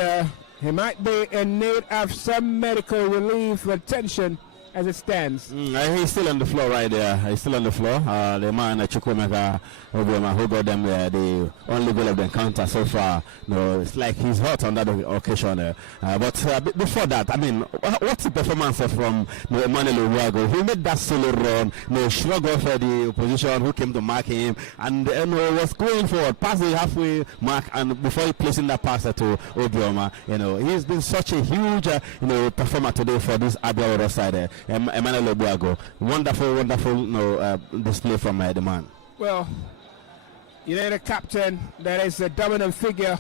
he might be in need of some medical relief or attention as it stands. He's still on the floor right there. He's still on the floor. The man Chukwuma Obioha who got them the only goal of the encounter so far. It's like he's hot on that occasion. But before that, I mean, what's the performance from Emmanuel Uwago? He made that solo run, shrugged off the opposition who came to mark him, and was going forward, past the halfway mark, and before he placing that pass to Obioha. He's been such a huge performer today for this Abia Warriors side. Emmanuel Uwago, wonderful display from the man. Well, the captain that is a dominant figure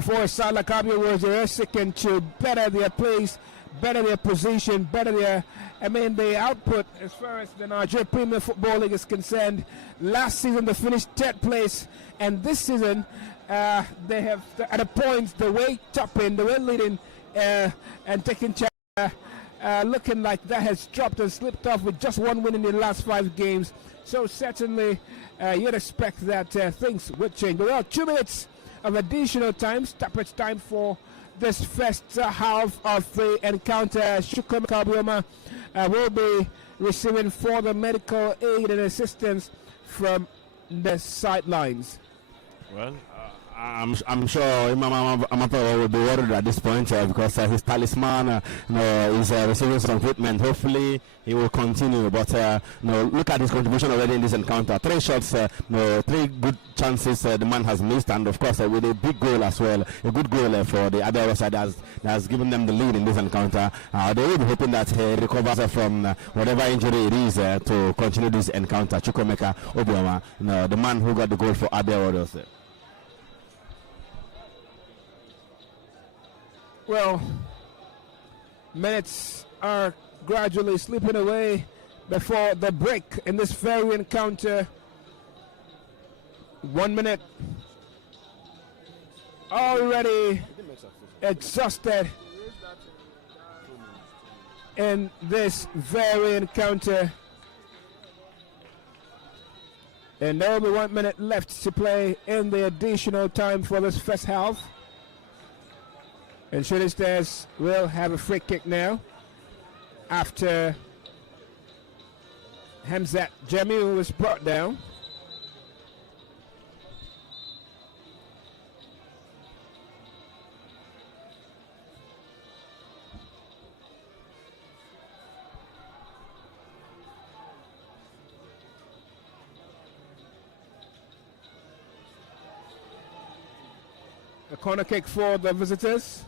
for a side like Abia Warriors. They're seeking to better their place, better their position, better their the output as far as the Nigerian Premier Football League is concerned. Last season they finished 3rd place, and this season they have at a point the way topping, the way leading and taking charge. Looking like that has dropped and slipped off with just 1 win in the last 5 games. So certainly you'd expect that things would change. But well, 2 minutes of additional time, stoppage time for this first half of the encounter. Chukwuma Obioha will be receiving further medical aid and assistance from the sidelines. Well, I'm sure Imam Amapa will be worried at this point because his talisman is receiving some treatment. Hopefully he will continue. But look at his contribution already in this encounter. 3 shots, 3 good chances the man has missed, and of course with a big goal as well. A good goal for the Abia Warriors side that has given them the lead in this encounter. They will be hoping that he recovers from whatever injury it is to continue this encounter. Chukwuma Obioha, the man who got the goal for Abia Warriors. Well, minutes are gradually slipping away before the break in this very encounter. 1 minute. Already exhausted in this very encounter. And there will be 1 minute left to play in the additional time for this first half. And Shooting Stars will have a free kick now after Hamzat Jamil was brought down. A corner kick for the visitors.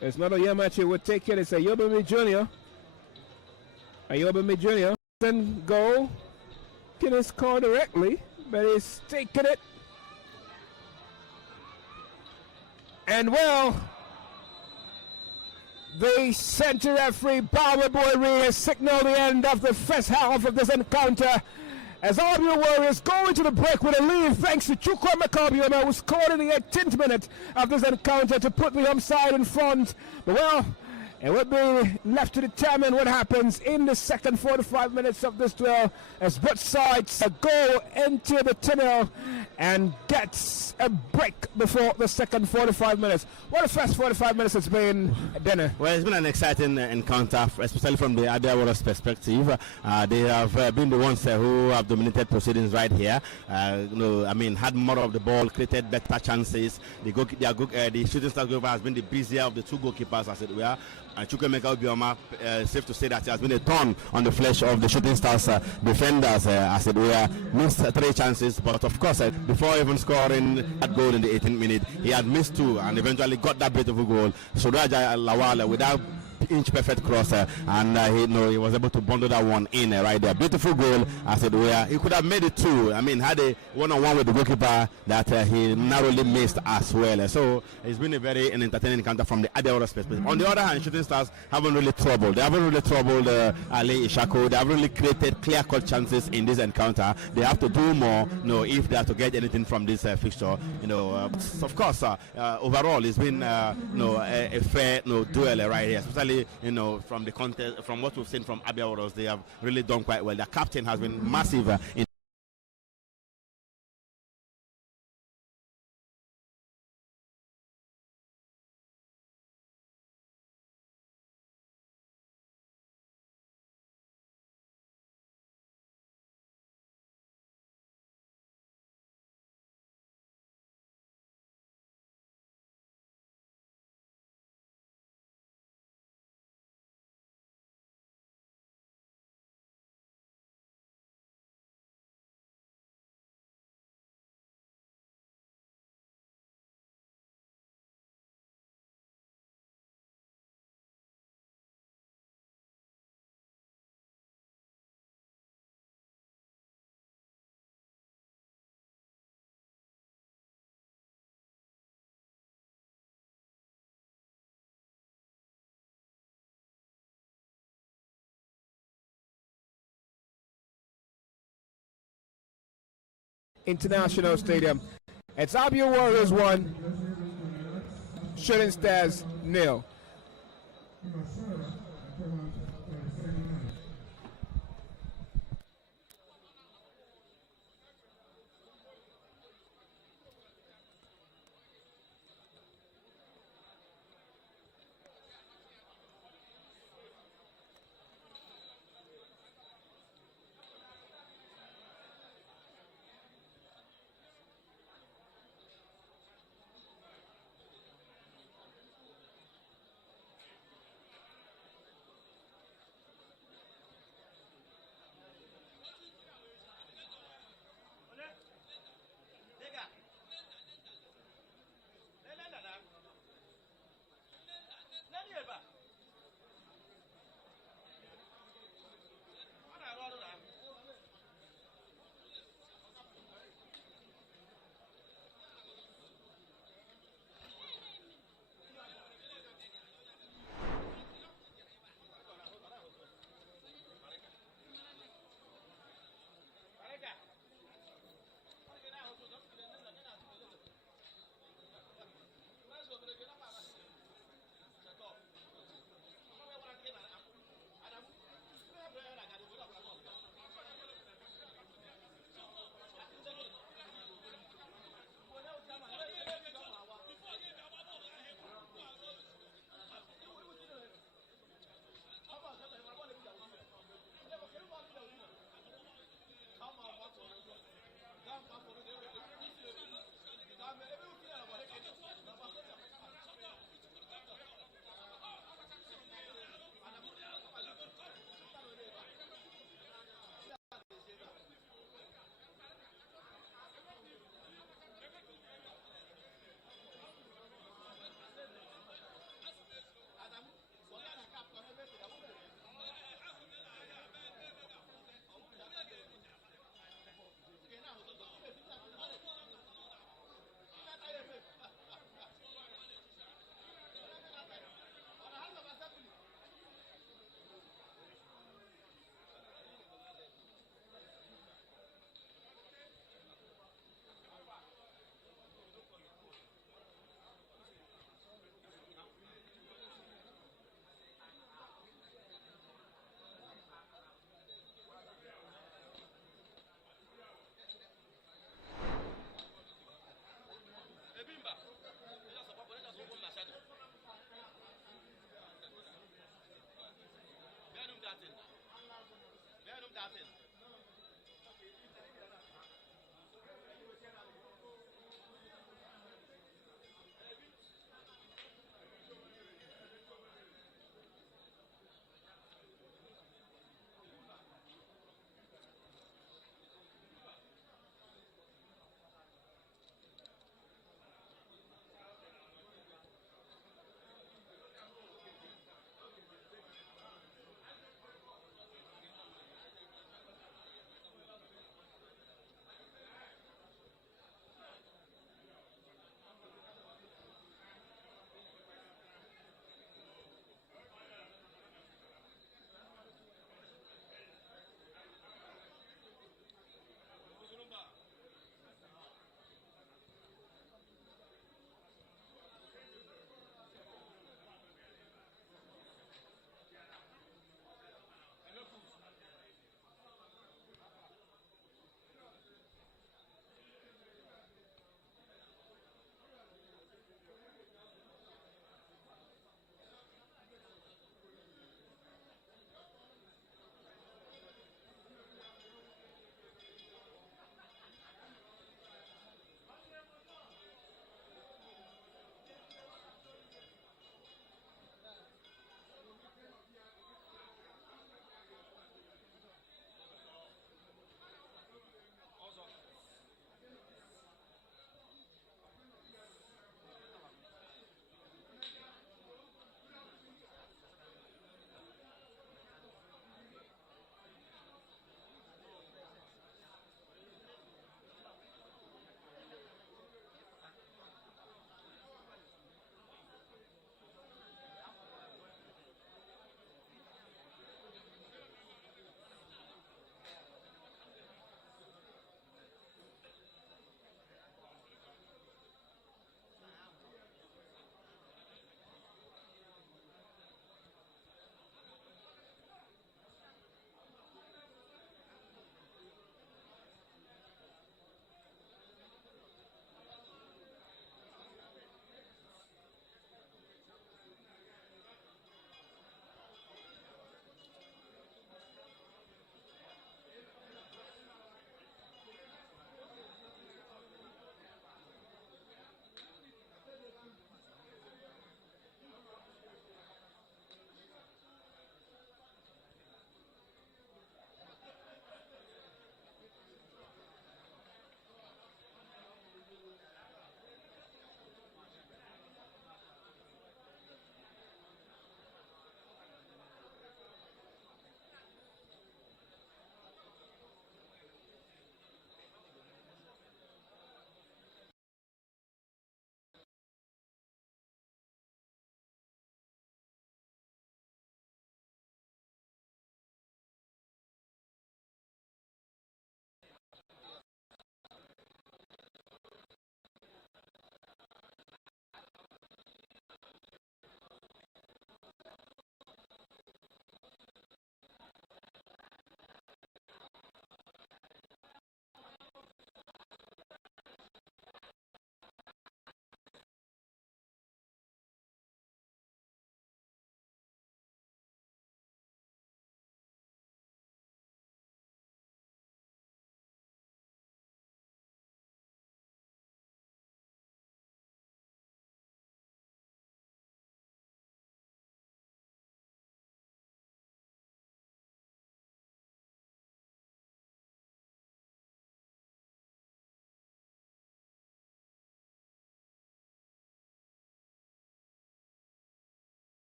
It's not a Yamachi would take it. It's a Yobami Jr. A Yobami Jr. Then goal. Can he score directly? but he's taken it. And well, the center referee, Power Boy, has signaled the end of the first half of this encounter as Abia Warriors go into the break with a lead thanks to Chukwuemeka Obioha, who scored in the 18th minute of this encounter to put the home side in front. But well, it will be left to determine what happens in the second 45 minutes of this duel as both sides go into the tunnel and gets a break before the second 45 minutes. What the first 45 minutes has been, Denner? Well, it's been an exciting encounter, especially from the Abia Warriors perspective. They have been the ones who have dominated proceedings right here. Had more of the ball, created better chances. The shooting star goalkeeper has been the busier of the two goalkeepers, as it were. Chukwuemeka Obioha, safe to say that he has been a thorn on the flesh of the shooting stars defenders, as it were. Missed 3 chances, but of course, before even scoring that goal in the 18th minute, he had missed 2 and eventually got that beautiful goal. Soraja Lawal without inch perfect crosser, and he was able to bundle that one in right there. Beautiful goal, as it were. He could have made it 2. Had a one-on-one with the goalkeeper that he narrowly missed as well. So it's been a very entertaining encounter from the Abia Warriors perspective. On the other hand, shooting stars haven't really troubled. They haven't really troubled Ali Ishako. They haven't really created clear-cut chances in this encounter. They have to do more, if they are to get anything from this fixture. Of course, overall, it's been a fair duel right here, especially from the contest, from what we've seen from Abia Warriors. They have really done quite well. The captain has been massive in International Stadium. It's Abia Warriors 1, Shooting Stars 0.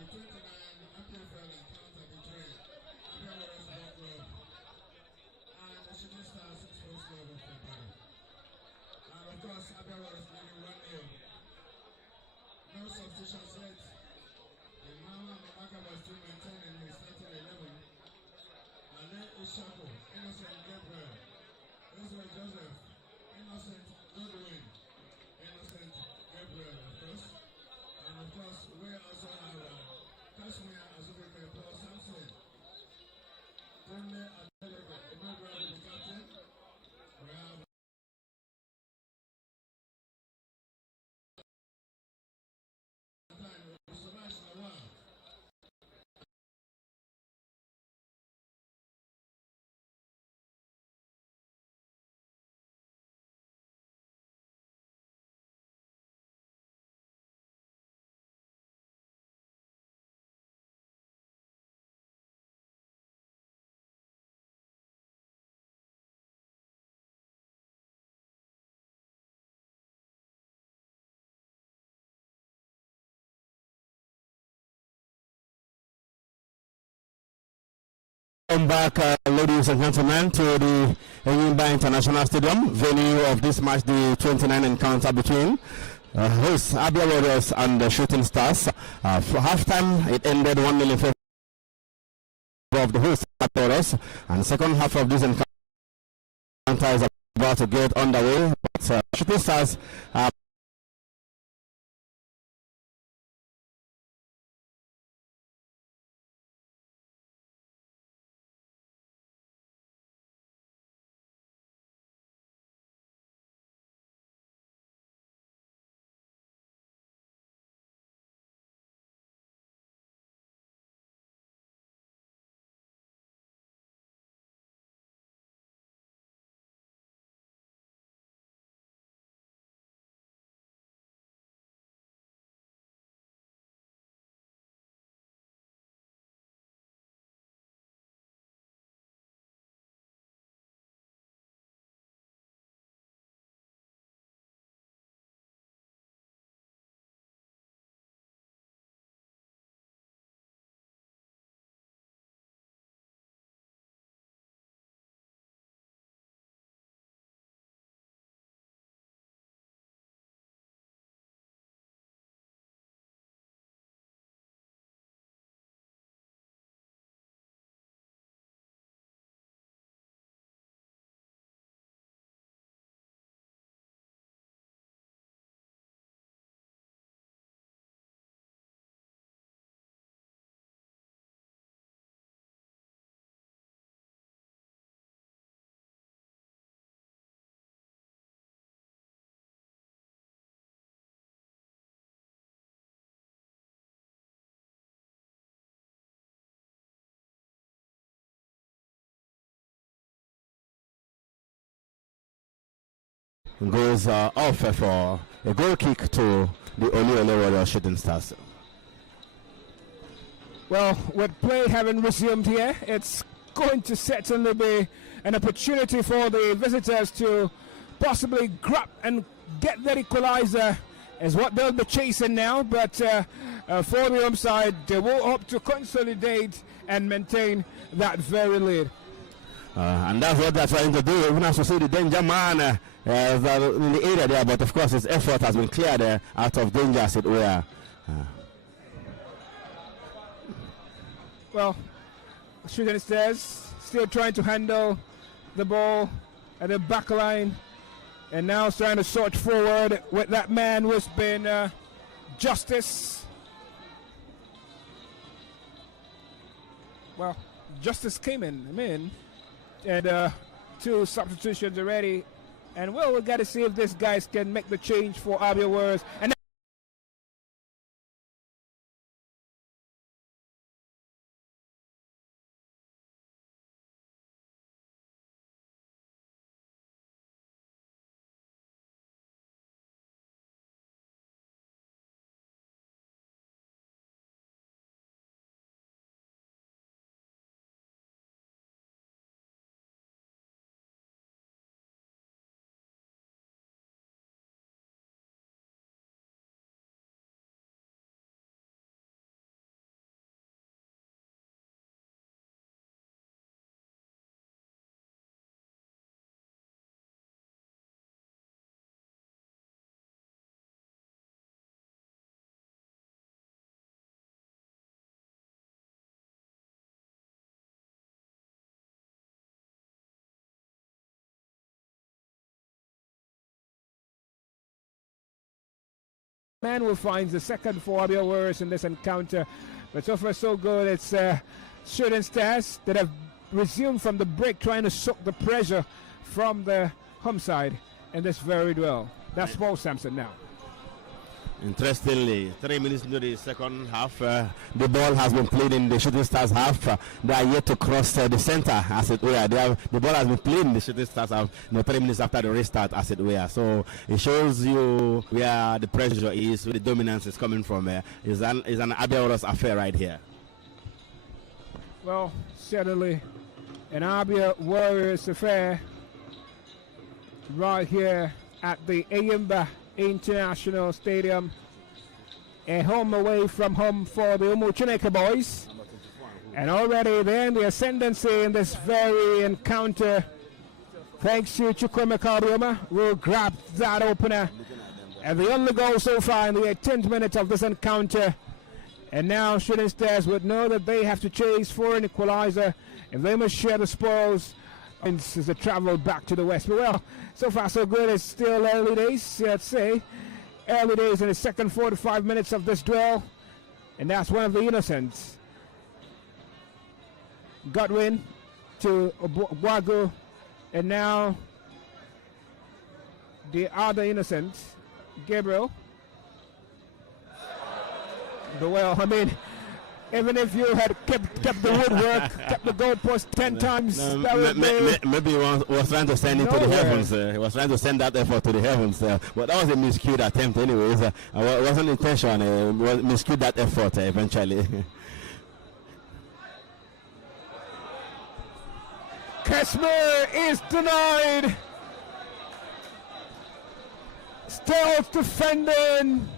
NPFL encounter between Abia Warriors Football Club and the Shooting Stars Sports Club of Ibadan. And of course, Abia Warriors winning 1-0. No substitutions yet. The Mama Mamaka was still maintaining his starting 11. Ale Ishako, Innocent Gabriel, Israel Joseph, Innocent Godwin, Innocent Gabriel, of course. And of course, we also have Kashmir Azubike Paul Samson. Tunde Adeleke, Emmanuel the captain. We have Suresh Nawal. Welcome back, ladies and gentlemen, to the Enyimba International Stadium, venue of this match, the 29 encounter between host Abia Warriors and the Shooting Stars. For halftime, it ended 1-0 in favor of the host Abia Warriors, and the second half of this encounter is about to get underway. But Shooting Stars goes off for a goal kick to the Oliole Warriors Shooting Stars. Well, with play having resumed here, it's going to certainly be an opportunity for the visitors to possibly grab and get that equalizer, is what they'll be chasing now. But for the home side, they will hope to consolidate and maintain that very lead. And that's what they're trying to do. Even as you see the danger man in the area there, but of course his effort has been cleared out of danger, as it were. Well, Shooting Stars still trying to handle the ball at the back line, and now trying to sort forward with that man who's been Justice. Well, Justice came in, and 2 substitutions already, and well, we got to see if these guys can make the change for Abia Warriors. And Man will find the second for Abia Warriors in this encounter. But so far so good. It's Shooting Stars that have resumed from the break, trying to soak the pressure from the home side in this very duel. That's Paul Sampson now. Interestingly, 3 minutes into the second half, the ball has been played in the Shooting Stars half. They are yet to cross the center, as it were. The ball has been played in the Shooting Stars half, 3 minutes after the restart, as it were. So it shows you where the pressure is, where the dominance is coming from. It's an Abia Warriors affair right here. Well, certainly an Abia Warriors affair right here at the Ayimba International Stadium. A home away from home for the Umuchineke boys. And already they're in the ascendancy in this very encounter. Thanks to Chukwemeka Obioha, who grabbed that opener. And the only goal so far in the 18th minute of this encounter. And now Shooting Stars would know that they have to chase for an equalizer if they must share the spoils as they travel back to the west. But well, so far so good. It's still early days, I'd say. Early days in the second 4 to 5 minutes of this duel. And that's one of the innocents. Godwin to Obwago. And now the other innocent, Gabriel. But well, I mean, even if you had kept the woodwork, kept the goalpost 10 times, that would maybe he was trying to send it to the heavens. He was trying to send that effort to the heavens. But that was a miscued attempt anyways. It wasn't intention. It was miscued that effort eventually. Kashmir is denied. Stealth defending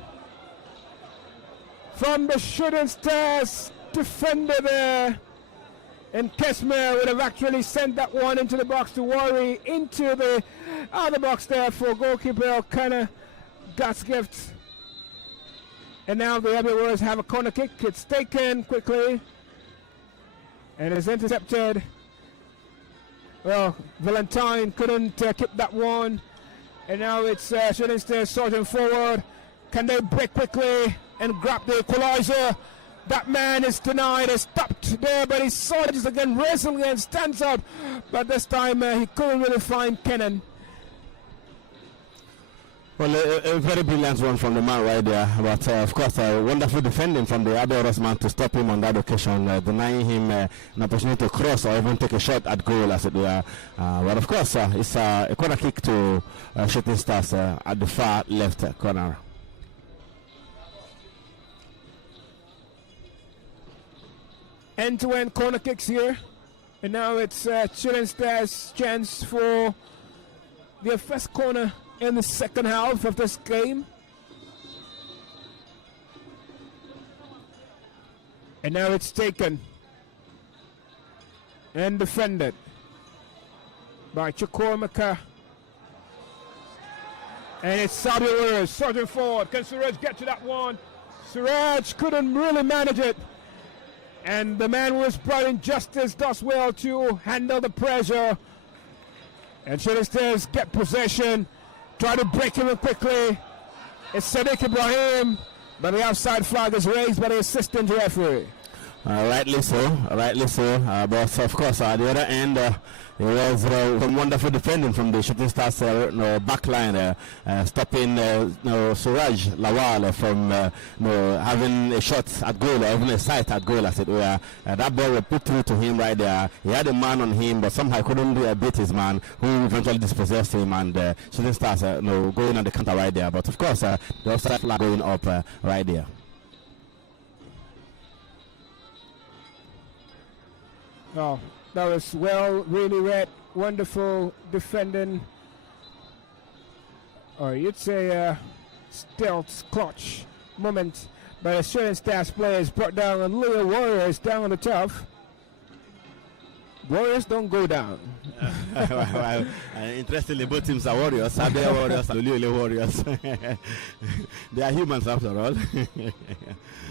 from the Shooting Stars defender there. And Kashmir would have actually sent that one into the box to worry into the other box there for goalkeeper Elkanah Gatsgift. And now the Abia Warriors have a corner kick. It's taken quickly and is intercepted. Well, Valentine couldn't keep that one. And now it's Shooting Stars surging forward. Can they break quickly and grab the equalizer? That man is denied, is stopped there, but he surges again, wrestling and stands up. But this time he couldn't really find Kenan. Well, a very brilliant one from the man right there. But of course, wonderful defending from the Abia Warriors man to stop him on that occasion, denying him an opportunity to cross or even take a shot at goal, as it were. But of course, it's a corner kick to Shooting Stars at the far left corner. End-to-end corner kicks here. And now it's Shooting Stars' chance for their first corner in the second half of this game. And now it's taken and defended by Chukwemeka. And it's Abia Warriors surging forward. Can Suraj get to that one? Suraj couldn't really manage it. And the man who was brought in justice does well to handle the pressure. And Shooting Stars get possession. Try to break him in quickly. It's Sadiq Ibrahim. But the outside flag is raised by the assistant referee. Rightly so. But of course, at the other end, it was some wonderful defending from the Shooting Stars back line, stopping Suraj Lawal from having a shot at goal or even a sight at goal, as it were. That ball was put through to him right there. He had a man on him, but somehow couldn't beat his man, who eventually dispossessed him, and Shooting Stars going on the counter right there. But of course, the offside flag going up right there. Oh, that was well, really read, wonderful defending, or you'd say a stealth clutch moment by the Shooting Stars players brought down, and Leo Warriors down on the turf. Warriors don't go down. Well, interestingly, both teams are Warriors. Abia Warriors and Leo Warriors. They are humans after all.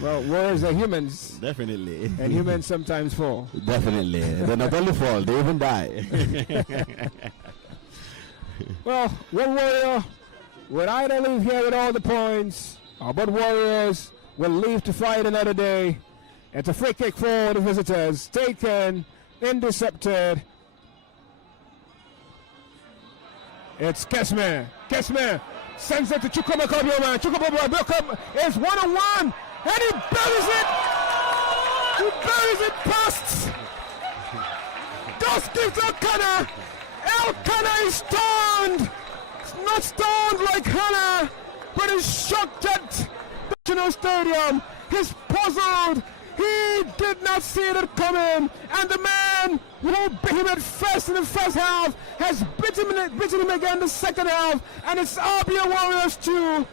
Well, Warriors are humans. Definitely. And humans sometimes fall. Definitely. They not only fall, they even die. Well, one Warrior would either leave here with all the points But Warriors will leave to fight another day. It's a free kick for the visitors. Taken, intercepted. It's Kesme. Kesme sends it to Chukwuemeka. Chukwuemeka is 1-on-1. And he buries it. He buries it past. Just gives Elkanah. Elkanah is stunned. It's not stunned like Hannah, but he's shocked at the National Stadium. He's puzzled. He did not see it coming. And the man who beat him at first in the first half has beaten him again in the second half. And it's Abia Warriors 2.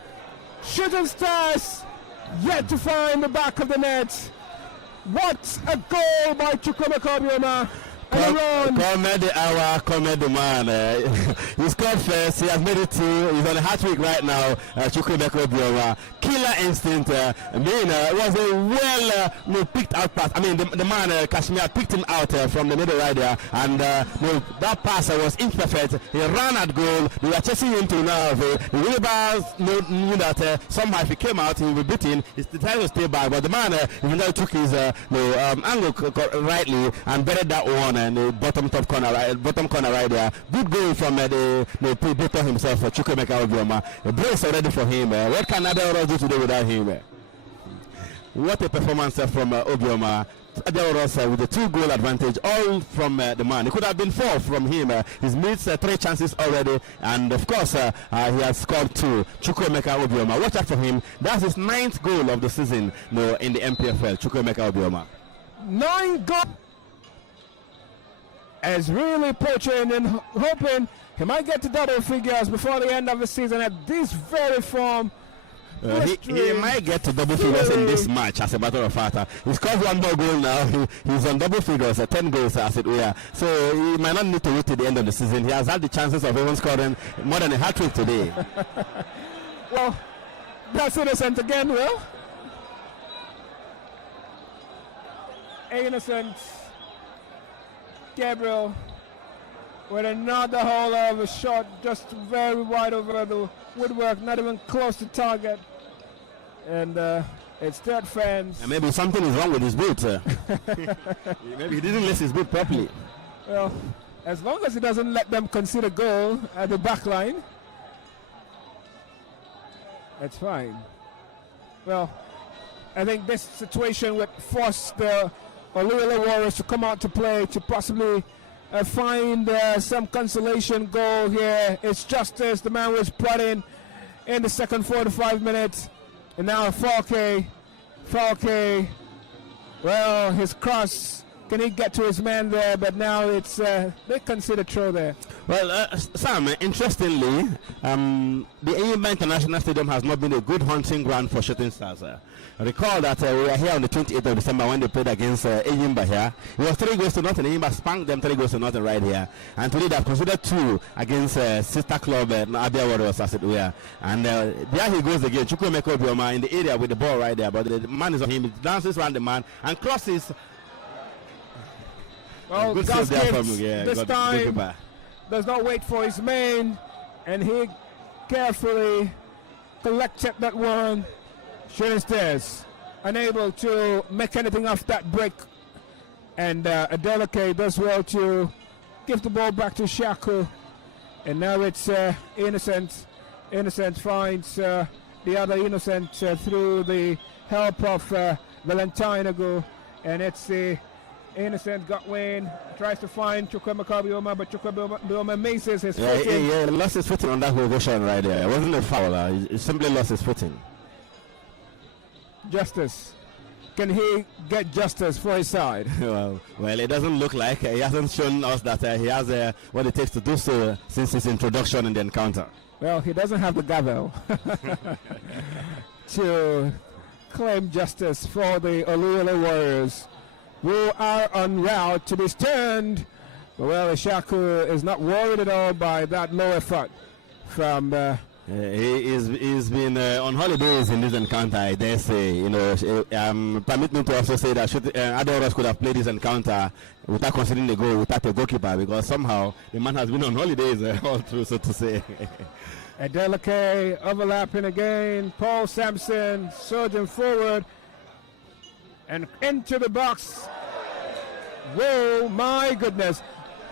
Shooting Stars yet to find the back of the net. What a goal by Chukwuemeka Obioha. Comedy hour, comedy man. He scored first. He has made it 2. He's on a hat trick right now. Chukwuemeka Obioha. Killer instinct. It was a well picked out pass. I mean, the man Kashmir picked him out from the middle right there, and that pass was imperfect. He ran at goal. They were chasing him to now. The Wilbars knew that somehow if he came out, he would be beaten. He decided to stay back, but the man even though took his angle rightly and buried that one. And the bottom corner right there. Good goal from the Peter himself, Chukwuemeka Obioha. A brace already for him. What can Abia Warriors do today without him? What a performance from Obioha. Abia Warriors with a 2-goal advantage, all from the man. It could have been 4 from him. He's made 3 chances already, and of course he has scored 2. Chukwuemeka Obioha. Watch out for him. That's his 9th goal of the season in the NPFL. Chukwuemeka Obioha. 9 goals. Is really pushing and hoping he might get to double figures before the end of the season at this very form. He might get to double figures in this match, as a matter of fact. He scored 1 more goal now. He's on double figures, 10 goals as it were. So he might not need to wait till the end of the season. He has had the chances of even scoring more than a hat-trick today. Well, that's innocent again, Will. Innocent. Gabriel with another hole of a shot, just very wide over the woodwork, not even close to target. And it's third fence. And maybe something is wrong with his boot. Maybe he didn't lace his boot properly. Well, as long as he doesn't let them concede goal at the back line, that's fine. Well, I think this situation would force the Oluyole Warriors to come out to play to possibly find some consolation goal here. It's Justice. The man was brought in the second 45 minutes. And now Falke. Well, his cross. Can he get to his man there? But now it's they consider throw there. Well, Sam, interestingly, the Eyimba International Stadium has not been a good hunting ground for shooting stars. Recall that we were here on the 28th of December when they played against Eyimba here. It was 3 goals to nothing. Eyimba spanked them 3 goals to nothing right here. And today they have considered 2 against sister club Abia Warriors, as it were. And there he goes again. Chukwuemeka Obioha in the area with the ball right there. But the man is on him. He dances around the man and crosses. Well, good save there from this time does not wait for his man, and he carefully collected that one. Shooting Stars unable to make anything off that break, and Adeleke does well to give the ball back to Shaku, and now it's Innocent. Innocent finds the other Innocent through the help of Valentine, and it's the Innocent got Wayne, tries to find Chukwuemeka Obioha, but Chukwuemeka misses his footing. He lost his footing on that possession right there. It wasn't a foul. He simply lost his footing. Justice. Can he get justice for his side? well, it doesn't look like. He hasn't shown us that he has what it takes to do so since his introduction in the encounter. Well, he doesn't have the gavel to claim justice for the Oluyole Warriors, who are en route to be stunned. Well, Ishaku is not worried at all by that low effort from. He's been on holidays in this encounter, I dare say. Permit me to also say that Abia Warriors could have played this encounter without considering the goal, without a goalkeeper, because somehow the man has been on holidays all through, so to say. Adeleke overlapping again. Paul Sampson surging forward and into the box. Whoa, my goodness.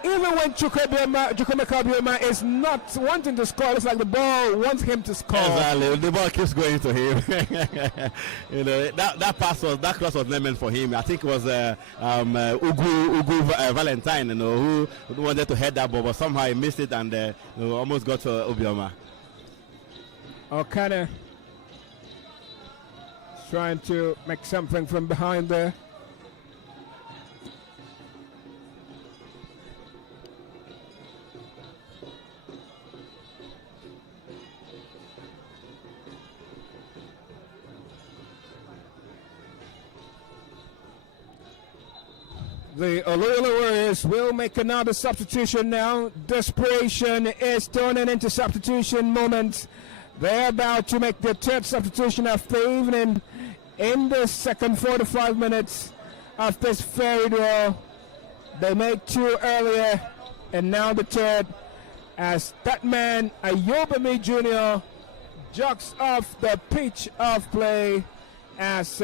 Even when Chukwuemeka is not wanting to score, it's like the ball wants him to score. Exactly. The ball keeps going to him. You know, that cross was not meant for him. I think it was Ugu Valentine, you know, who wanted to head that ball, but somehow he missed it and you know, almost got to Obioha. Okada trying to make something from behind there. The Obioha Warriors will make another substitution now. Desperation is turning into substitution moment. They're about to make their third substitution of the evening in the second 45 minutes of this fairy duel. They made two earlier and now the third, as that man, Ayobami Jr., jogs off the pitch of play as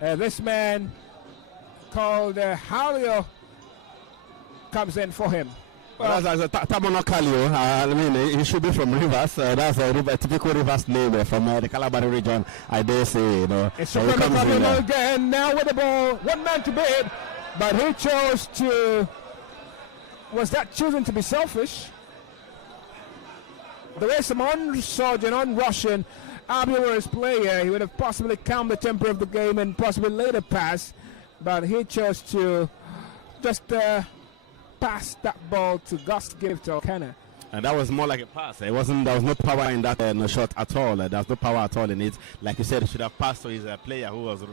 this man called Halio comes in for him. Well, that's Tamono Kalio. I mean, he should be from Rivers. That's a typical Rivers name from the Calabar region, I dare say. You know, it's coming again now with the ball. One man to beat, but he chose to. Was that choosing to be selfish? The way some unsurging, unrushing Abia Warriors player, he would have possibly calmed the temper of the game and possibly later pass, but he chose to just pass that ball to Gus, give to Okana. And that was more like a pass. There was no power in that no shot at all. There was no power at all in it. Like you said, he should have passed to his player who was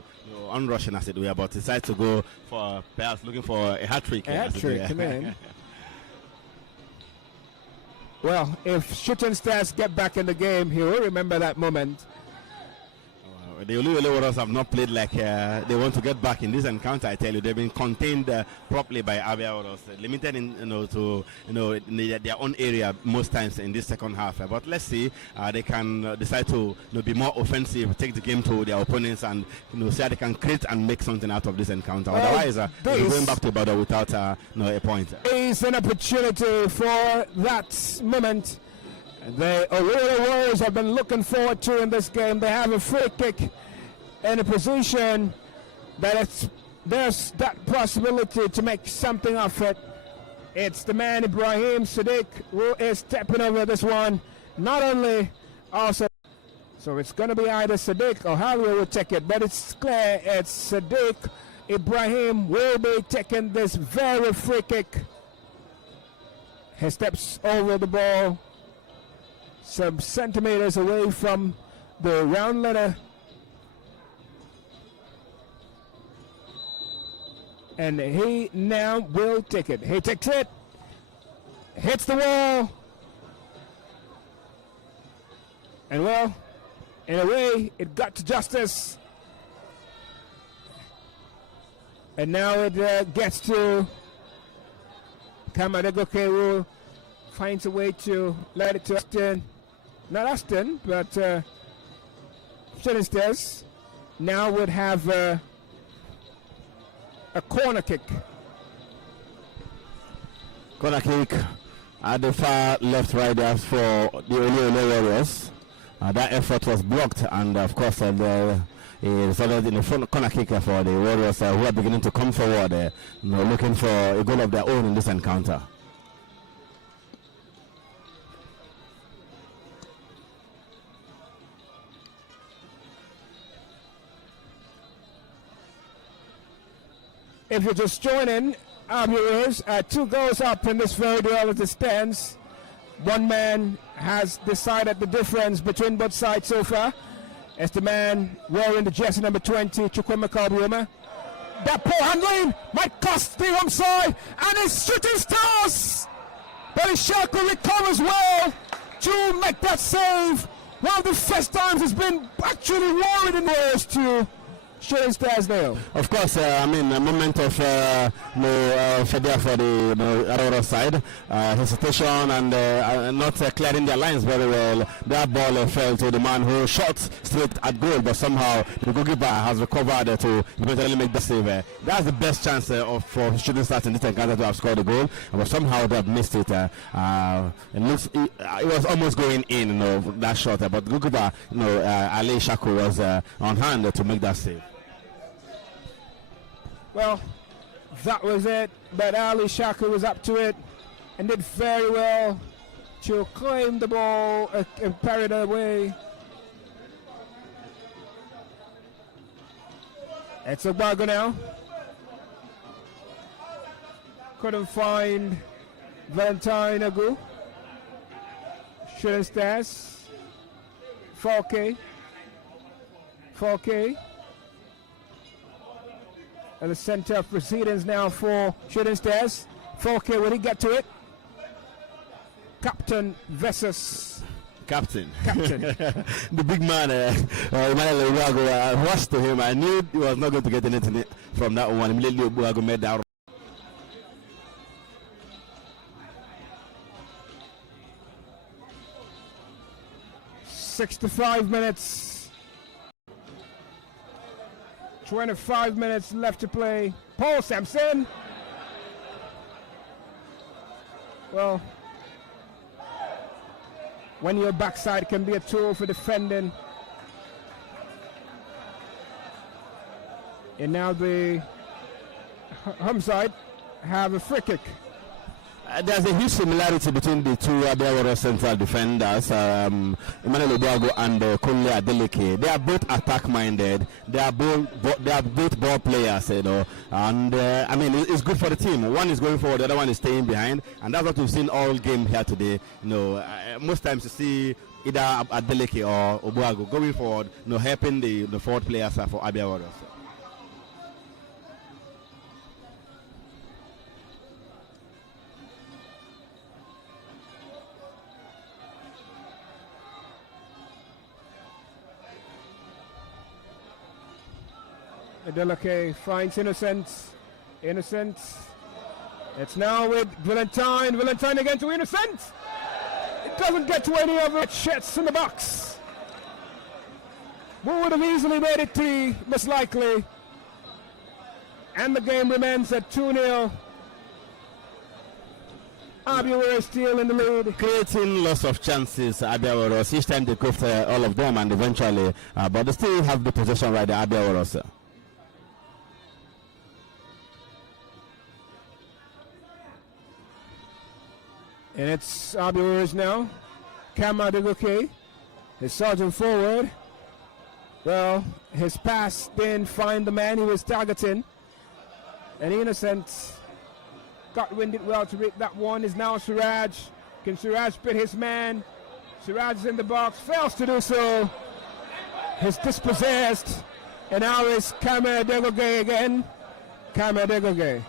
unrushing as it were, but decided to go for perhaps looking for a hat trick. A hat trick, come in. Well, if Shooting Stars get back in the game, he will remember that moment. The Obioha Warriors have not played like they want to get back in this encounter. I tell you, they've been contained properly by Abia Warriors, limited in in their own area most times in this second half. But let's see, they can decide to be more offensive, take the game to their opponents, and see how they can create and make something out of this encounter. Otherwise, they're going back to Ibadan without a point. Is an opportunity for that moment. The Obioha Warriors have been looking forward to in this game. They have a free kick in a position that there's that possibility to make something of it. It's the man Ibrahim Sadiq who is stepping over this one. Not only also, so it's going to be either Sadiq or Harry will take it, but it's clear it's Sadiq. Ibrahim will be taking this very free kick. He steps over the ball some centimeters away from the round letter, and he now will take it. He takes it, hits the wall, and well, in a way, it got to justice. And now it gets to Kamadegoke, who finds a way to let it to Aston. Not Aston, but Shooting Stars now would have a corner kick. Corner kick at the far left right there for the Obioha Warriors. That effort was blocked, and of course it resulted in a front corner kick for the Warriors, who are beginning to come forward, looking for a goal of their own in this encounter. If you're just joining, Abia Warriors 2 goals up in this very duel as it stands. One man has decided the difference between both sides so far. It's the man wearing the jersey number 20, Chukwuemeka. That poor handling might cost the home side, and it's Shooting Stars. But Ishaku recovers well to make that save. One of the first times he's been actually worried in Warriors to Shooting Stars now. Of course, I mean, a moment of failure for the other side, hesitation and not clearing their lines very well. That ball fell to the man who shot straight at goal, but somehow the goalkeeper has recovered to eventually make the save. That's the best chance for Shooting Stars in this encounter to have scored a goal, but somehow they have missed it. It was almost going in, that shot, but the goalkeeper, Ali Shaku was on hand to make that save. Well, that was it, but Ali Shaka was up to it and did very well to claim the ball and parry it away. It's Obago now. Couldn't find Valentine Agu. Shooting Stars. 4K. At the center of proceedings now for Shooting Stars. 4K, will he get to it? Captain versus Captain. the big man, Emmanuel Obuago, rushed to him. I knew he was not going to get anything from that one. Immediately Obuago made that. 65 minutes. 25 minutes left to play. Paul Sampson. Well, when your backside can be a tool for defending. And now the home side have a free kick. There's a huge similarity between the two Abia Warriors central defenders, Emmanuel Obuago and Kunle Adeleke. They are both attack-minded. They are both ball players, and I mean, it's good for the team. One is going forward, the other one is staying behind, and that's what we've seen all game here today. Most times you see either Adeleke or Obuago going forward, helping the forward players for Abia Warriors. Adeleke finds Innocent. It's now with Valentine. Valentine again to Innocent. It doesn't get to any of it. Shets in the box. Who would have easily made it 3, most likely. And the game remains at 2-0. Abia Warriors still in the lead. Creating lots of chances, Abia Warriors. Each time they go for all of them, and eventually, but they still have the possession right, the Abia Warriors. And it's Abia Warriors now. Kama Degoke, his sergeant forward. Well, his pass didn't find the man he was targeting. And Innocent got winded well to read that one. Is now Siraj. Can Siraj pit his man? Siraj is in the box, fails to do so. He's dispossessed. And now it's Kama Degoke again. Kama Degoke.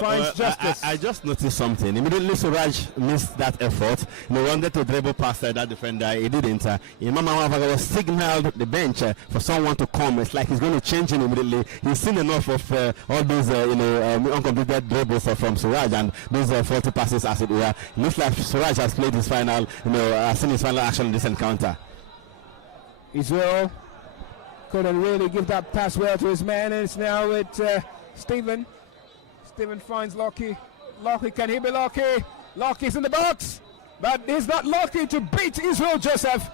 Finds justice. I just noticed something. Immediately Suraj missed that effort. He wanted to dribble past that defender. He didn't. Imam was signaled the bench for someone to come. It's like he's going to change it immediately. He's seen enough of all these uncompleted dribbles from Suraj and those faulty passes, as it were. It looks like Suraj has played his final, seen his final action in this encounter. Israel couldn't really give that pass well to his man, and it's now with Stephen. Stephen finds Lockie. Lockie, can he be Lockie? Lockie's in the box, but he's not Lockie to beat Israel Joseph.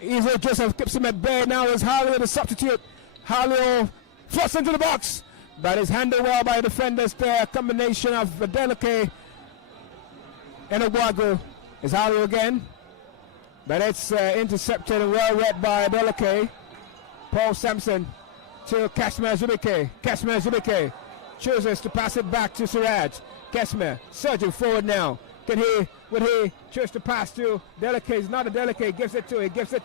Israel Joseph keeps him at bay. Now is Harley the substitute. Harley flush into the box, but is handled well by defenders there. A combination of Adeleke and Obuago. Is Harley again, but it's intercepted and well read by Adeleke. Paul Sampson to Kashmir Zubike. Chooses to pass it back to Siraj. Kashmir surging forward now. Would he choose to pass to Adeleke? It's not Adeleke. Gives it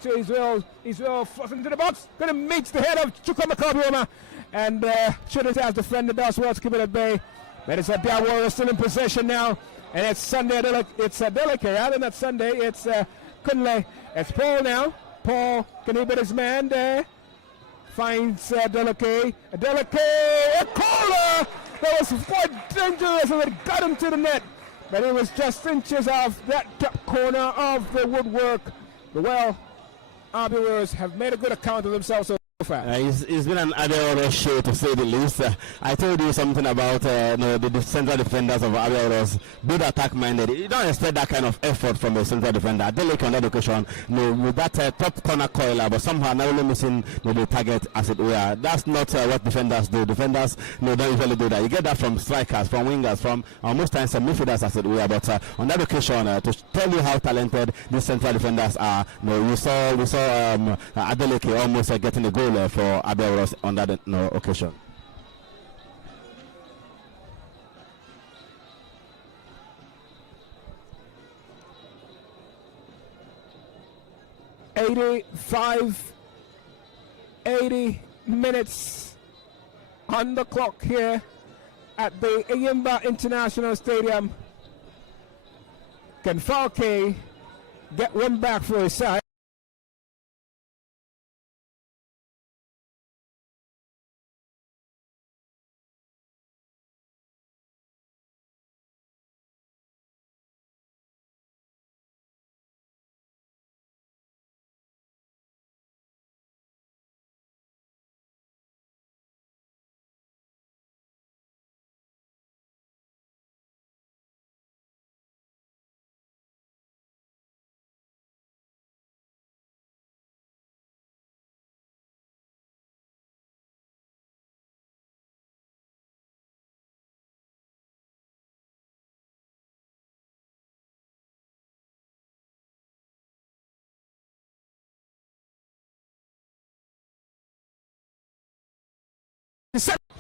to Israel. Israel forcing into the box. Gonna meet the head of Chukwuma Kobioma. And shouldn't have defended does well to keep it at bay. But it's Abia Warriors still in possession now. And it's Sunday Adeleke. It's Adeleke rather than Sunday. It's Kunle. It's Paul now. Paul, can he beat his man there? Finds Delake. Delake, a corner! That was quite dangerous and it got him to the net. But it was just inches off that top corner of the woodwork. Well, Abia Warriors have made a good account of themselves so far. It's been an Abia Warriors show, to say the least. I told you something about the central defenders of Abia Warriors, good attack minded. You don't expect that kind of effort from a central defender. Delake on that occasion, with that top corner coiler, but somehow narrowly missing the target, as it were. That's not what defenders do. Defenders don't usually do that. You get that from strikers, from wingers, from most times some midfielders, as it were. But on that occasion, to tell you how talented these central defenders are, we saw Adeleke almost getting a goal for Abia Warriors on that occasion. $80 minutes on the clock here at the Iyimba International Stadium. Can Falke get one back for his side?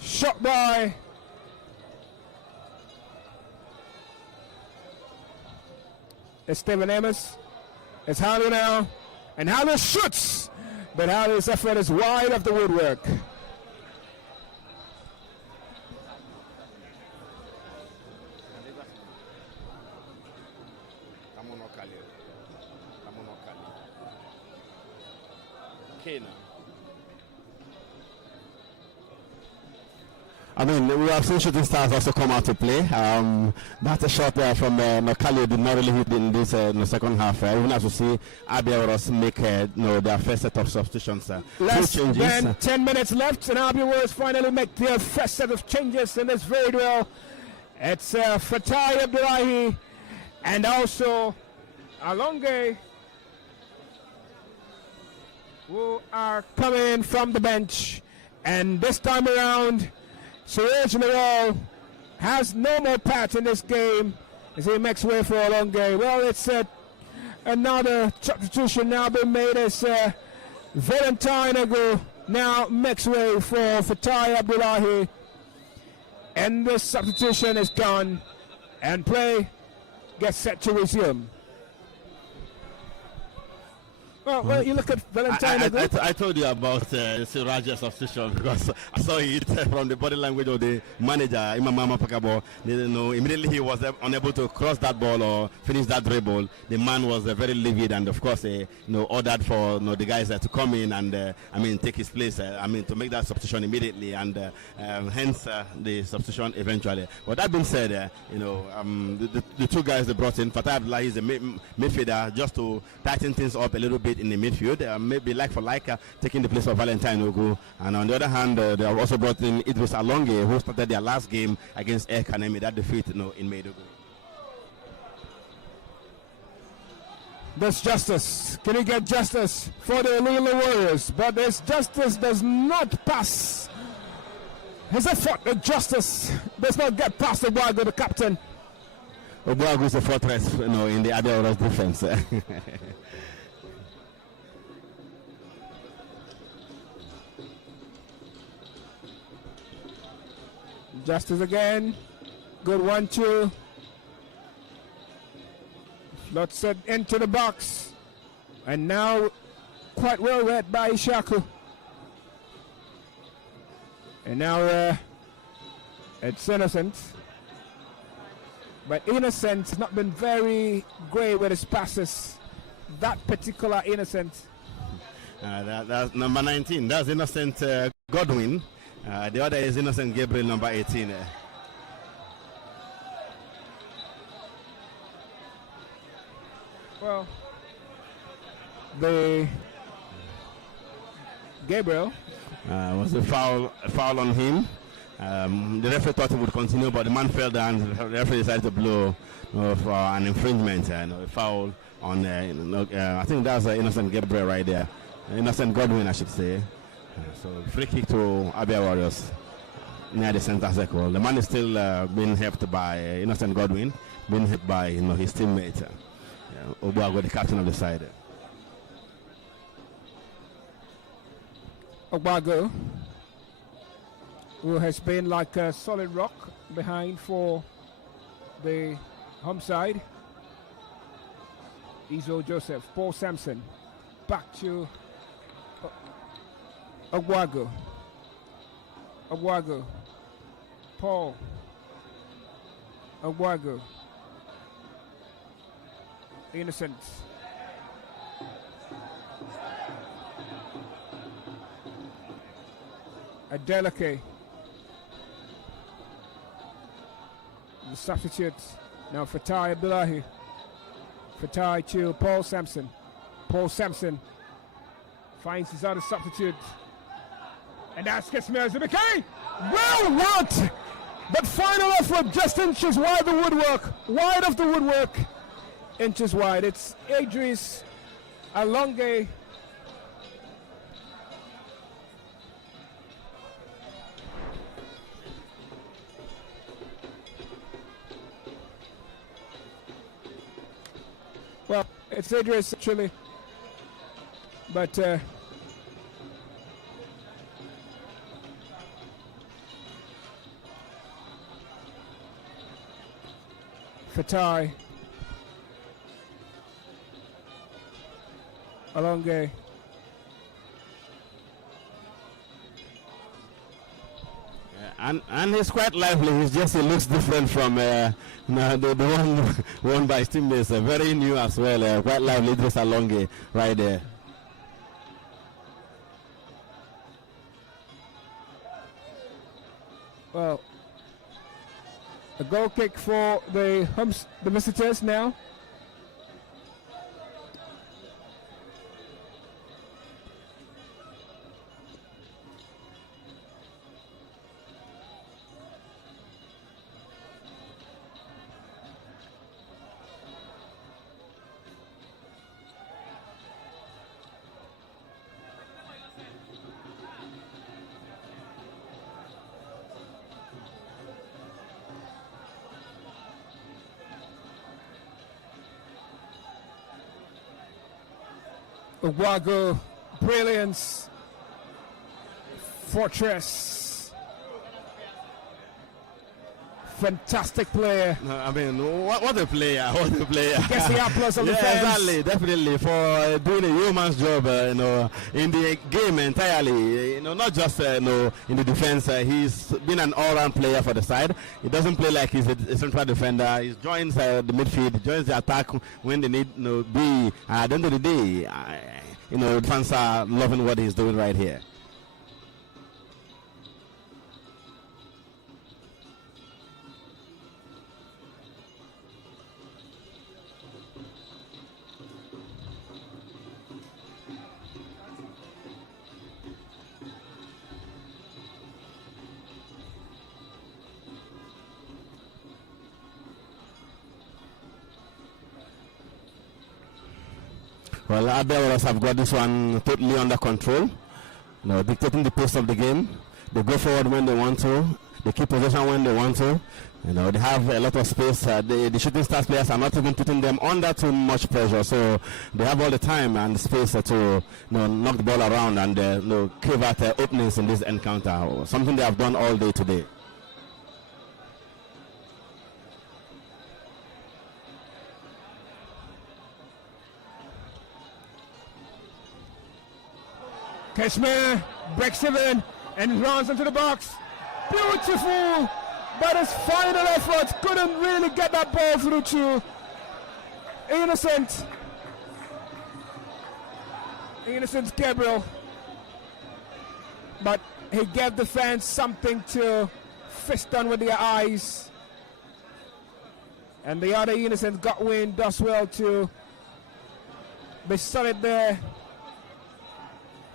Shot by Steven Amos. It's Harley now, and Harley shoots, but Harley's effort is wide of the woodwork. I mean, we have seen shooting stars also come out to play. That's a shot there from Nokali did not really hit in this second half. Even as we see Abia Warriors make their first set of substitutions. Less than 10 minutes left, and Abia Warriors finally make their first set of changes in this very duel. It's Fatai Abdullahi and also Alonge, who are coming from the bench. And this time around, Suraj Lawal has no more part in this game as he makes way for Alonge. Well, it's another substitution now being made as Valentine Agu now makes way for Fatai Abdullahi. And the substitution is done and play gets set to resume. Well, you look at Valentine. I told you about Siraj's substitution because I saw it from the body language of the manager, Imamama Pakabo. Immediately he was unable to cross that ball or finish that dribble. The man was very livid, and of course, ordered for the guys to come in and take his place. To make that substitution immediately, and hence the substitution eventually. But that being said, the two guys they brought in, Fatah Abdullahi is a midfielder, just to tighten things up a little bit in the midfield, maybe like for like taking the place of Valentine Ogu. And on the other hand, they have also brought in Idris Alonge, who started their last game against Air Kanemi, that defeat in Maiduguri. There's justice. Can you get justice for the Lula Warriors? But this justice does not pass. His effort at justice does not get past Obuagu, the captain. Obuagu is a fortress, in the Abia Warriors defense. Justice again. Good 1-2. Slot set into the box. And now quite well read by Ishaku. And now it's Innocent. But Innocent has not been very great with his passes. That particular Innocent. That's number 19. That's Innocent Godwin. The other is Innocent Gabriel, number 18. Well, the Gabriel was a foul on him. The referee thought he would continue, but the man fell down. The referee decided to blow for an infringement, a foul on. I think that's Innocent Gabriel right there. Innocent Godwin, I should say. So free kick to Abia Warriors near the center circle. The man is still being helped by Innocent Godwin, being hit by his teammate Obioha, the captain of the side. Ogbago, who has been like a solid rock behind for the home side. Izo Joseph, Paul Sampson, back to Ogbago. Ogbago, Paul, Ogbago, Innocent. Adeleke, the substitute now for Fatai Abdullahi. Fatai to Paul Sampson. Paul Sampson finds his other substitute, and that's Kesmer Zubike. Well worked, but final effort just inches wide the woodwork, wide of the woodwork, inches wide. It's Idris Alonge. Well, it's Idris actually, but Fatai Alonge. And he's quite lively. He looks different from the one won by his teammates. Very new as well. Quite lively. Idris Alonge right there. Well, a goal kick for the visitors now. Ogbago, brilliance, fortress, fantastic player. No, I mean, what a player! What a player! Gets the applause of the fans. Exactly, definitely for doing a yeoman's job, in the game entirely. Not just in the defense. He's been an all-round player for the side. He doesn't play like he's a central defender. He joins the midfield, joins the attack when they need be. At the end of the day, fans are loving what he's doing right here. Well, Abia Warriors have got this one totally under control. Dictating the pace of the game. They go forward when they want to. They keep possession when they want to. They have a lot of space. The shooting stars players are not even putting them under too much pressure. So they have all the time and space to knock the ball around and carve out openings in this encounter. Something they have done all day today. Kashmir breaks even and runs into the box. Beautiful, but his final effort couldn't really get that ball through to Innocent. Innocent Gabriel, but he gave the fans something to fist on with their eyes. And the other Innocent Godwin does well to be solid there.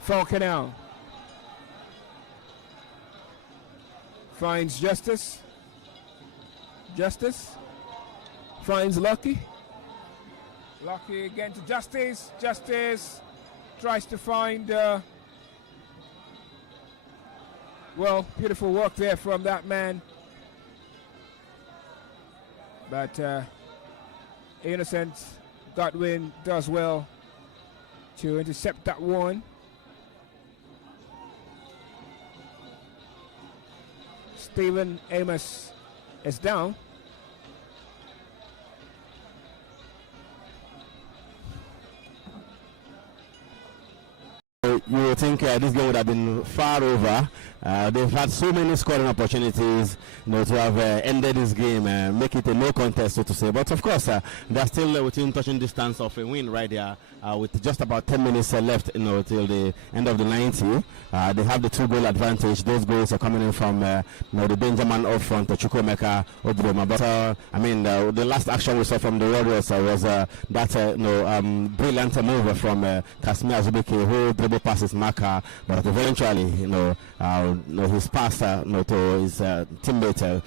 Falconel finds Justice. Justice finds Lucky. Lucky again to Justice. Justice tries to find, well, beautiful work there from that man. But Innocent Godwin does well to intercept that one. Stephen Amos is down. You would think this game would have been far over. They've had so many scoring opportunities, to have ended this game, make it a no contest, so to say. But of course, they're still within touching distance of a win right there, with just about 10 minutes left, till the end of the 90. They have the 2-goal advantage. Those goals are coming in from the Benjamin up front, Chukwemeka Obioha. But the last action we saw from the Warriors was that brilliant move from Kasimir Azubike, who dribble passes Maka, but eventually, his pass to his teammate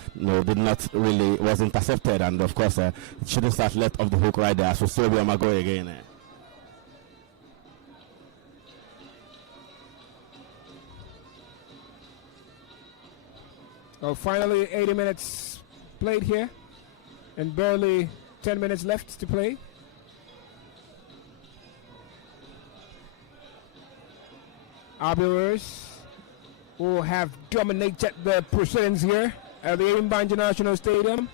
was intercepted, and of course it shouldn't start let off the hook right there. So Obioha go again. Well, finally 80 minutes played here and barely 10 minutes left to play. Abia Warriors, who have dominated the proceedings here at the Erimba International Stadium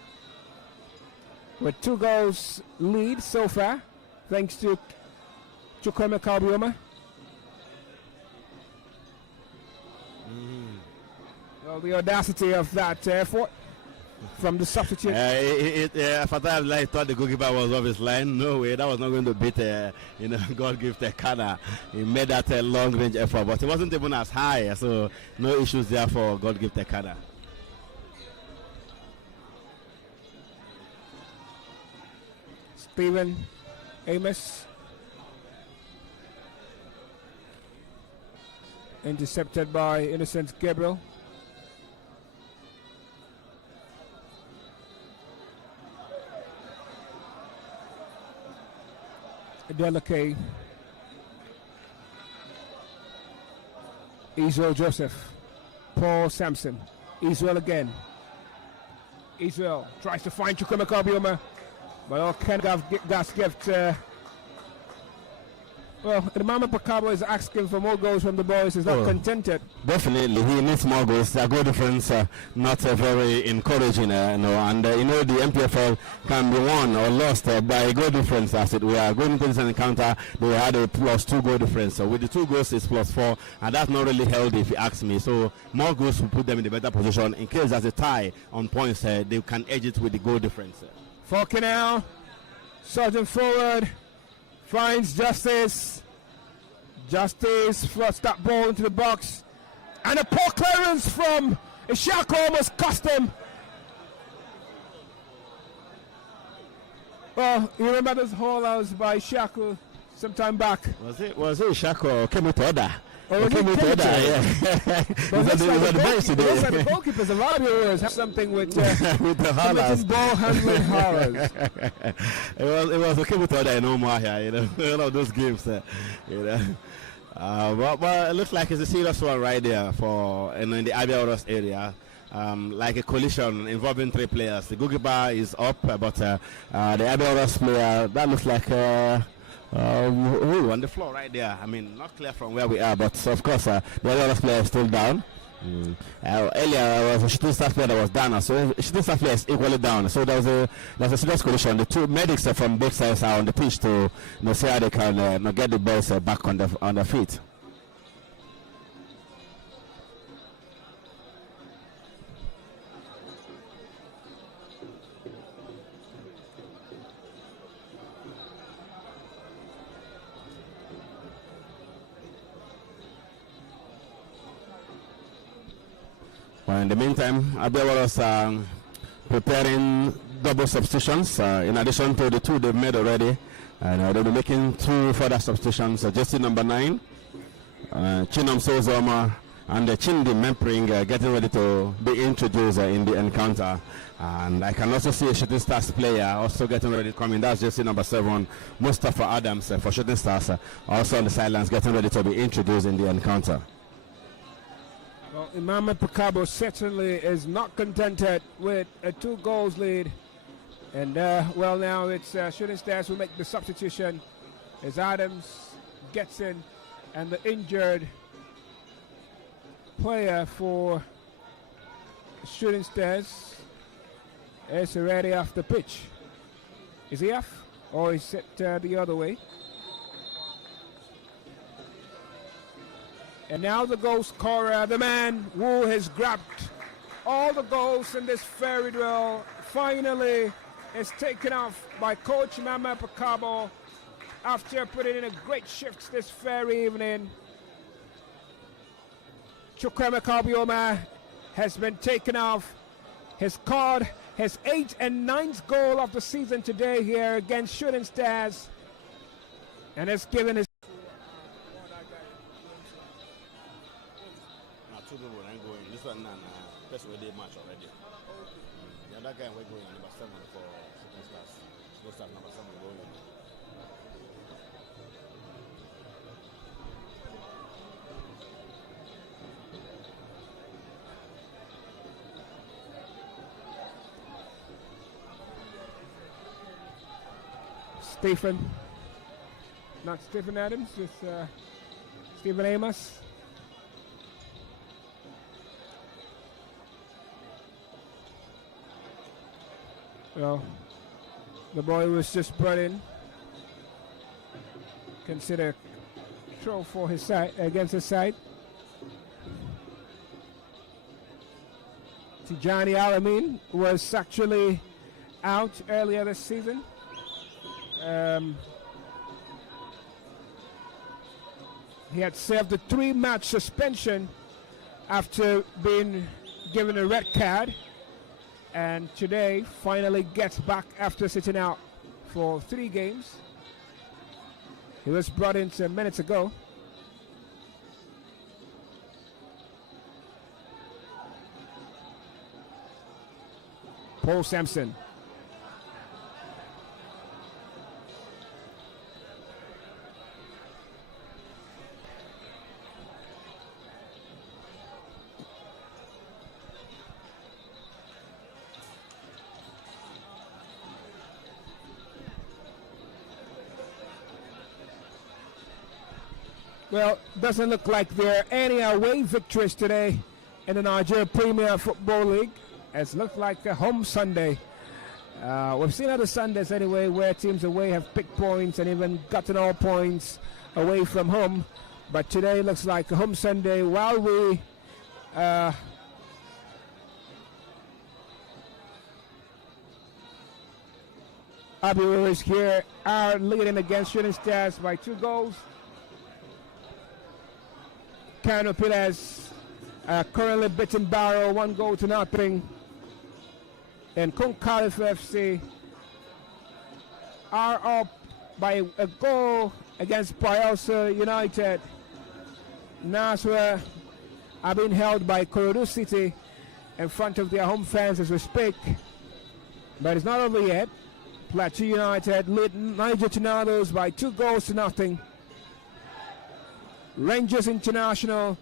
with 2 goals lead so far, thanks to Chukwemeka Obioha. Well, the audacity of that effort from the substitute. Fatah I thought the goalkeeper was off his line. No way, that was not going to beat God give Tekana. He made that long range effort, but it wasn't even as high, so no issues there for God give Tekana. Stephen Amos intercepted by Innocent Gabriel. Delake, Israel Joseph, Paul Sampson, Israel again. Israel tries to find Chukwemeka Obioha, but all Ken Gas gift. Well, the Mama Pakabo is asking for more goals from the boys. He's not contented. Definitely, he needs more goals. The goal difference not very encouraging, and the NPFL can be won or lost by a goal difference. As it we are going into this encounter, they had a +2 goal difference. So with the 2 goals, it's +4, and that's not really healthy if you ask me. So more goals will put them in a better position. In case there's a tie on points, they can edge it with the goal difference. Falconel, Sergeant forward. Finds Justice. Justice fluts that ball into the box. And a poor clearance from Ishako almost cost him. Well, you remember this haul out by Ishako some time back. Was it Ishako or Kemutoda? Oh, yeah. But looks like the goalkeepers of Abia Warriors have something with the Halas. Ball handling horrors. It was okay with other no more here, all of those games, but it looks like it's a serious one right there for in the Abia Warriors area. Like a collision involving 3 players. The goalkeeper is up, but the Abia Warriors player that looks like. On the floor right there. Not clear from where we are, but of course the other player is still down. Earlier was a shooting staff player that was down, so shooting staff player is equally down. So there's a serious collision. The 2 medics from both sides are on the pitch to see how they can get the balls back on their feet. Well, in the meantime, Abia Warriors preparing double substitutions in addition to the two they've made already. And they'll be making 2 further substitutions. Jersey number 9, Chinam Sozoma, and Chindi Mempring getting ready to be introduced in the encounter. And I can also see a Shooting Stars player also getting ready to come in. That's jersey number 7, Mustafa Adams for Shooting Stars, also on the sidelines getting ready to be introduced in the encounter. Well, Imama Pukabo certainly is not contented with a 2 goals lead. And well, now it's Shooting Stars who make the substitution as Adams gets in, and the injured player for Shooting Stars is already off the pitch. Is he off, or is it the other way? And now the goal scorer, the man who has grabbed all the goals in this fairy drill, finally is taken off by Coach Mama Pakabo after putting in a great shift this very evening. Chukwemeka Obioha has been taken off. He scored his 8th and 9th goal of the season today here against Shooting Stars, and has given his This one that's already match already. The other guy we're going on number 7 for Shooting Stars. Shooting Stars number 7 going on. Stephen, not Stephen Adams, just Stephen Amos. Well, the boy was just brought in. Consider throw for his side against his side. Tijani Alamin was actually out earlier this season. He had served a 3-match suspension after being given a red card, and today finally gets back after sitting out for 3 games. He was brought in some minutes ago. Paul Sampson. Well, doesn't look like there are any away victories today in the Nigerian Premier Football League. It's looked like a home Sunday. We've seen other Sundays anyway where teams away have picked points and even gotten all points away from home. But today looks like a home Sunday while we Abia Warriors here are leading against Shooting Stars by 2 goals. Kano Pillars currently beating Barrow 1-0. And Konkalif FC are up by a goal against Bayelsa United. Nasra are being held by Korodu City in front of their home fans as we speak. But it's not over yet. Plateau United lead Niger Tornadoes by 2-0. Rangers International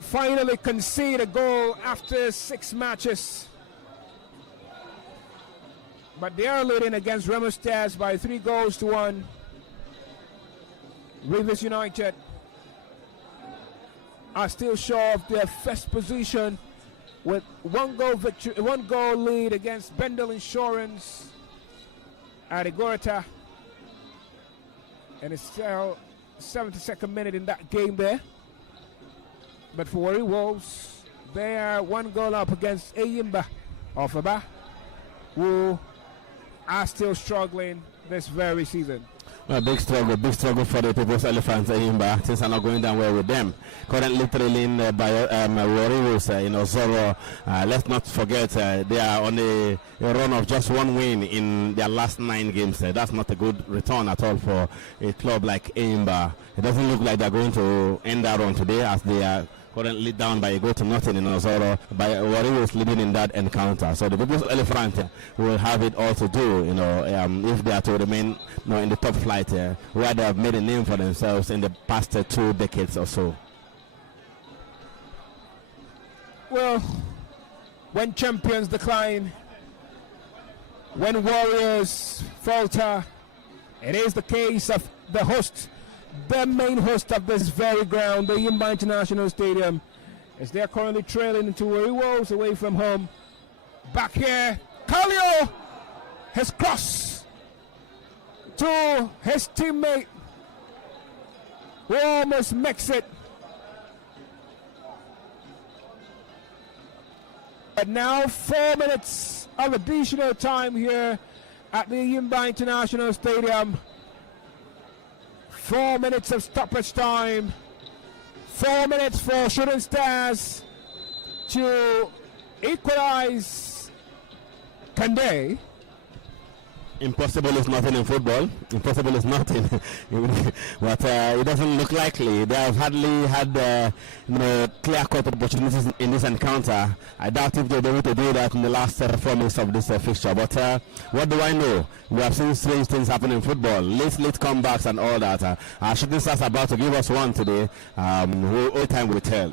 finally concede a goal after 6 matches. But they are leading against Remo Stars by 3-1. Rivers United are still sure of their first position with 1-goal lead against Bendel Insurance at Igorota. And it's still 72nd minute in that game there. But for Warri Wolves, they are 1 goal up against Eyimba of Aba, who are still struggling this very season. A big struggle for the People's Elephants in Imba. Things are not going down well with them. Currently trailing by Warriors in Osoro. Let's not forget they are on a run of just one win in their last 9 games. That's not a good return at all for a club like Imba. It doesn't look like they're going to end that run today, as they are currently down by a goal to nothing in Osoro, by Warriors leading in that encounter. So the People's Elephant will have it all to do, if they are to remain in the top flight, where they have made a name for themselves in the past 2 decades or so. Well, when champions decline, when Warriors falter, it is the case of the host, the main host of this very ground, the Yimba International Stadium, as they're currently trailing into Warri Wolves away from home. Back here, Kalio has crossed to his teammate, who almost makes it. But now 4 minutes of additional time here at the Yimba International Stadium. 4 minutes of stoppage time. 4 minutes for Shooting Stars to equalize. Can they? Impossible is nothing in football. Impossible is nothing. But it doesn't look likely. They have hardly had clear-cut opportunities in this encounter. I doubt if they'll be able to do that in the last 4 minutes of this fixture. But what do I know? We have seen strange things happen in football. Late comebacks and all that. Shooting Stars about to give us one today. All time will tell.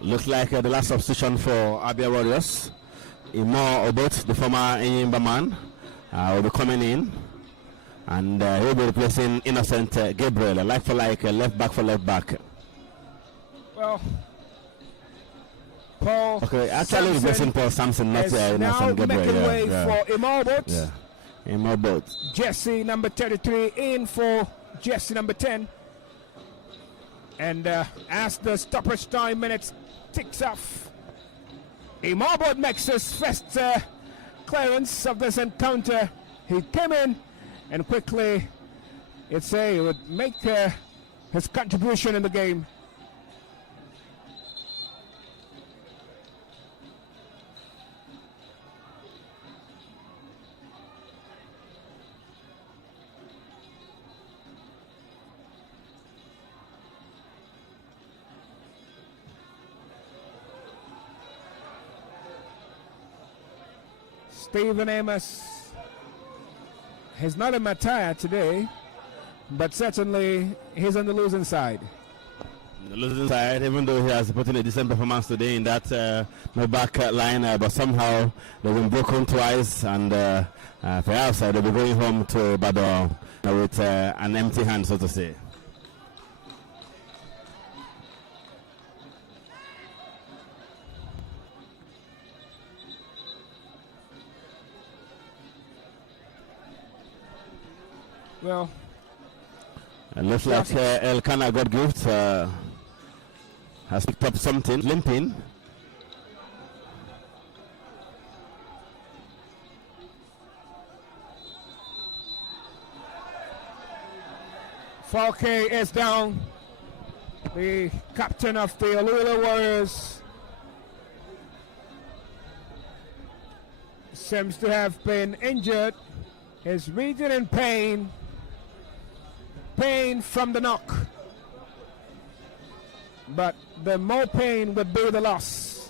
Looks like the last substitution for Abia Warriors. Imo Obot, the former Enyimba man, will be coming in. And he'll be replacing Innocent Gabriel, like for like, left back for left back. Well, Paul. Okay, actually replacing Paul Sampson, not Innocent Gabriel. Now making way for Imo Obot. Yeah, Imo Obot. Jesse number 33 in for Jesse number 10. And as the stoppage time minutes ticks off, Imabot makes his first clearance of this encounter. He came in and quickly, he would make his contribution in the game. Stephen Amos is not in my tire today, but certainly he's on the losing side. The losing side, even though he has put in a decent performance today in that back line, but somehow they've been broken twice, and perhaps they'll be going home to Ibadan with an empty hand, so to say. Well, it looks like Elkanah God Gift has picked up something, limping. Falke is down. The captain of the Obioha Warriors seems to have been injured. He's reading in pain. Pain from the knock, but the more pain would be the loss.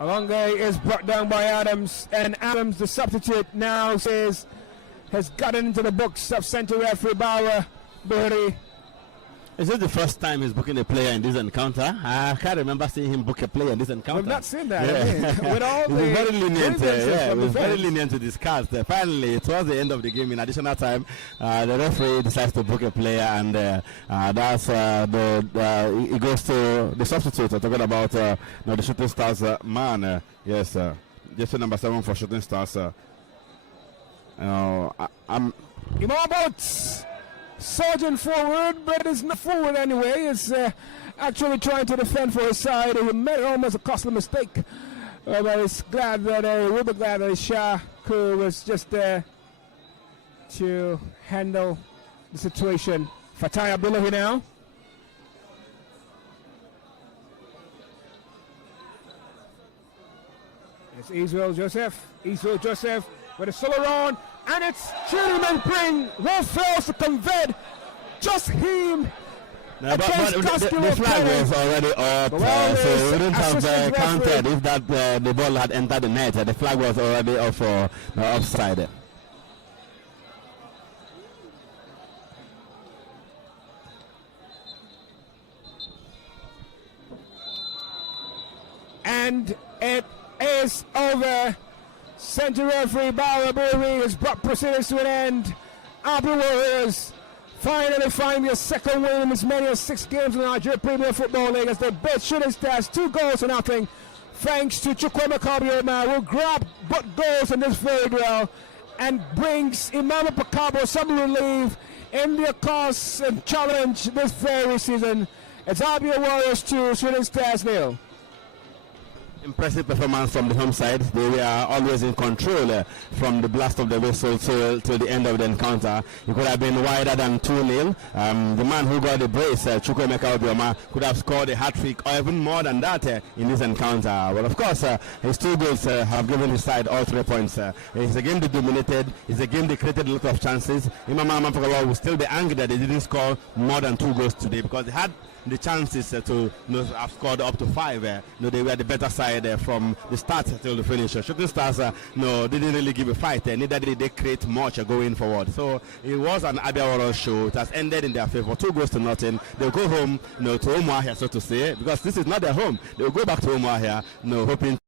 Alonga is brought down by Adams, and Adams, the substitute, now has gotten into the books of center referee Bauer Buhari. Is this the first time he's booking a player in this encounter? I can't remember seeing him book a player in this encounter. We've not seen that. Yeah. I mean, with all the very lenient. Very lenient to discuss. Finally, towards the end of the game, in additional time, the referee decides to book a player, and that's he goes to the substitute. Talking about the Shooting Stars man. Yes, just number 7 for Shooting Stars. I'm Imam surging forward, but it's not forward anyway. It's actually trying to defend for his side. He made almost a costly mistake. But it's glad that we'll be glad that Shaku was just there to handle the situation. Fatai Abdullahi now. It's Israel Joseph. Israel Joseph with a solo run. And it's Chiriman Pring who fails to convert. Just him. No, but the flag was already up, so we wouldn't have counted if that the ball had entered the net. The flag was already up for offside. And it is over. Central referee Baraburi has brought proceedings to an end. Abia Warriors finally find their second win in as many as 6 games in the Nigerian Premier Football League as they beat Shooting Stars 2 goals to nothing. Thanks to Chukwuemeka Obioha, who grabbed both goals in this very duel and brings Imama Pakabo some relief in their cause and challenge this very season. It's Abia Warriors 2, Shooting Stars 0. Impressive performance from the home side. They were always in control from the blast of the whistle to the end of the encounter. It could have been wider than 2-0. The man who got the brace, Chukwuemeka Obioha, could have scored a hat-trick or even more than that in this encounter. But of course, his 2 goals have given his side all 3 points. It's a game they dominated. It's a game they created a lot of chances. Imama Mapakawa will still be angry that they didn't score more than 2 goals today because they had the chances to have scored up to 5. They were the better side from the start till the finish. Shooting Stars didn't really give a fight. Neither did they create much going forward. So it was an Abia Warriors show. It has ended in their favor. 2 goals to nothing. They'll go home to Obioha, so to say, because this is not their home. They'll go back to Obioha, hoping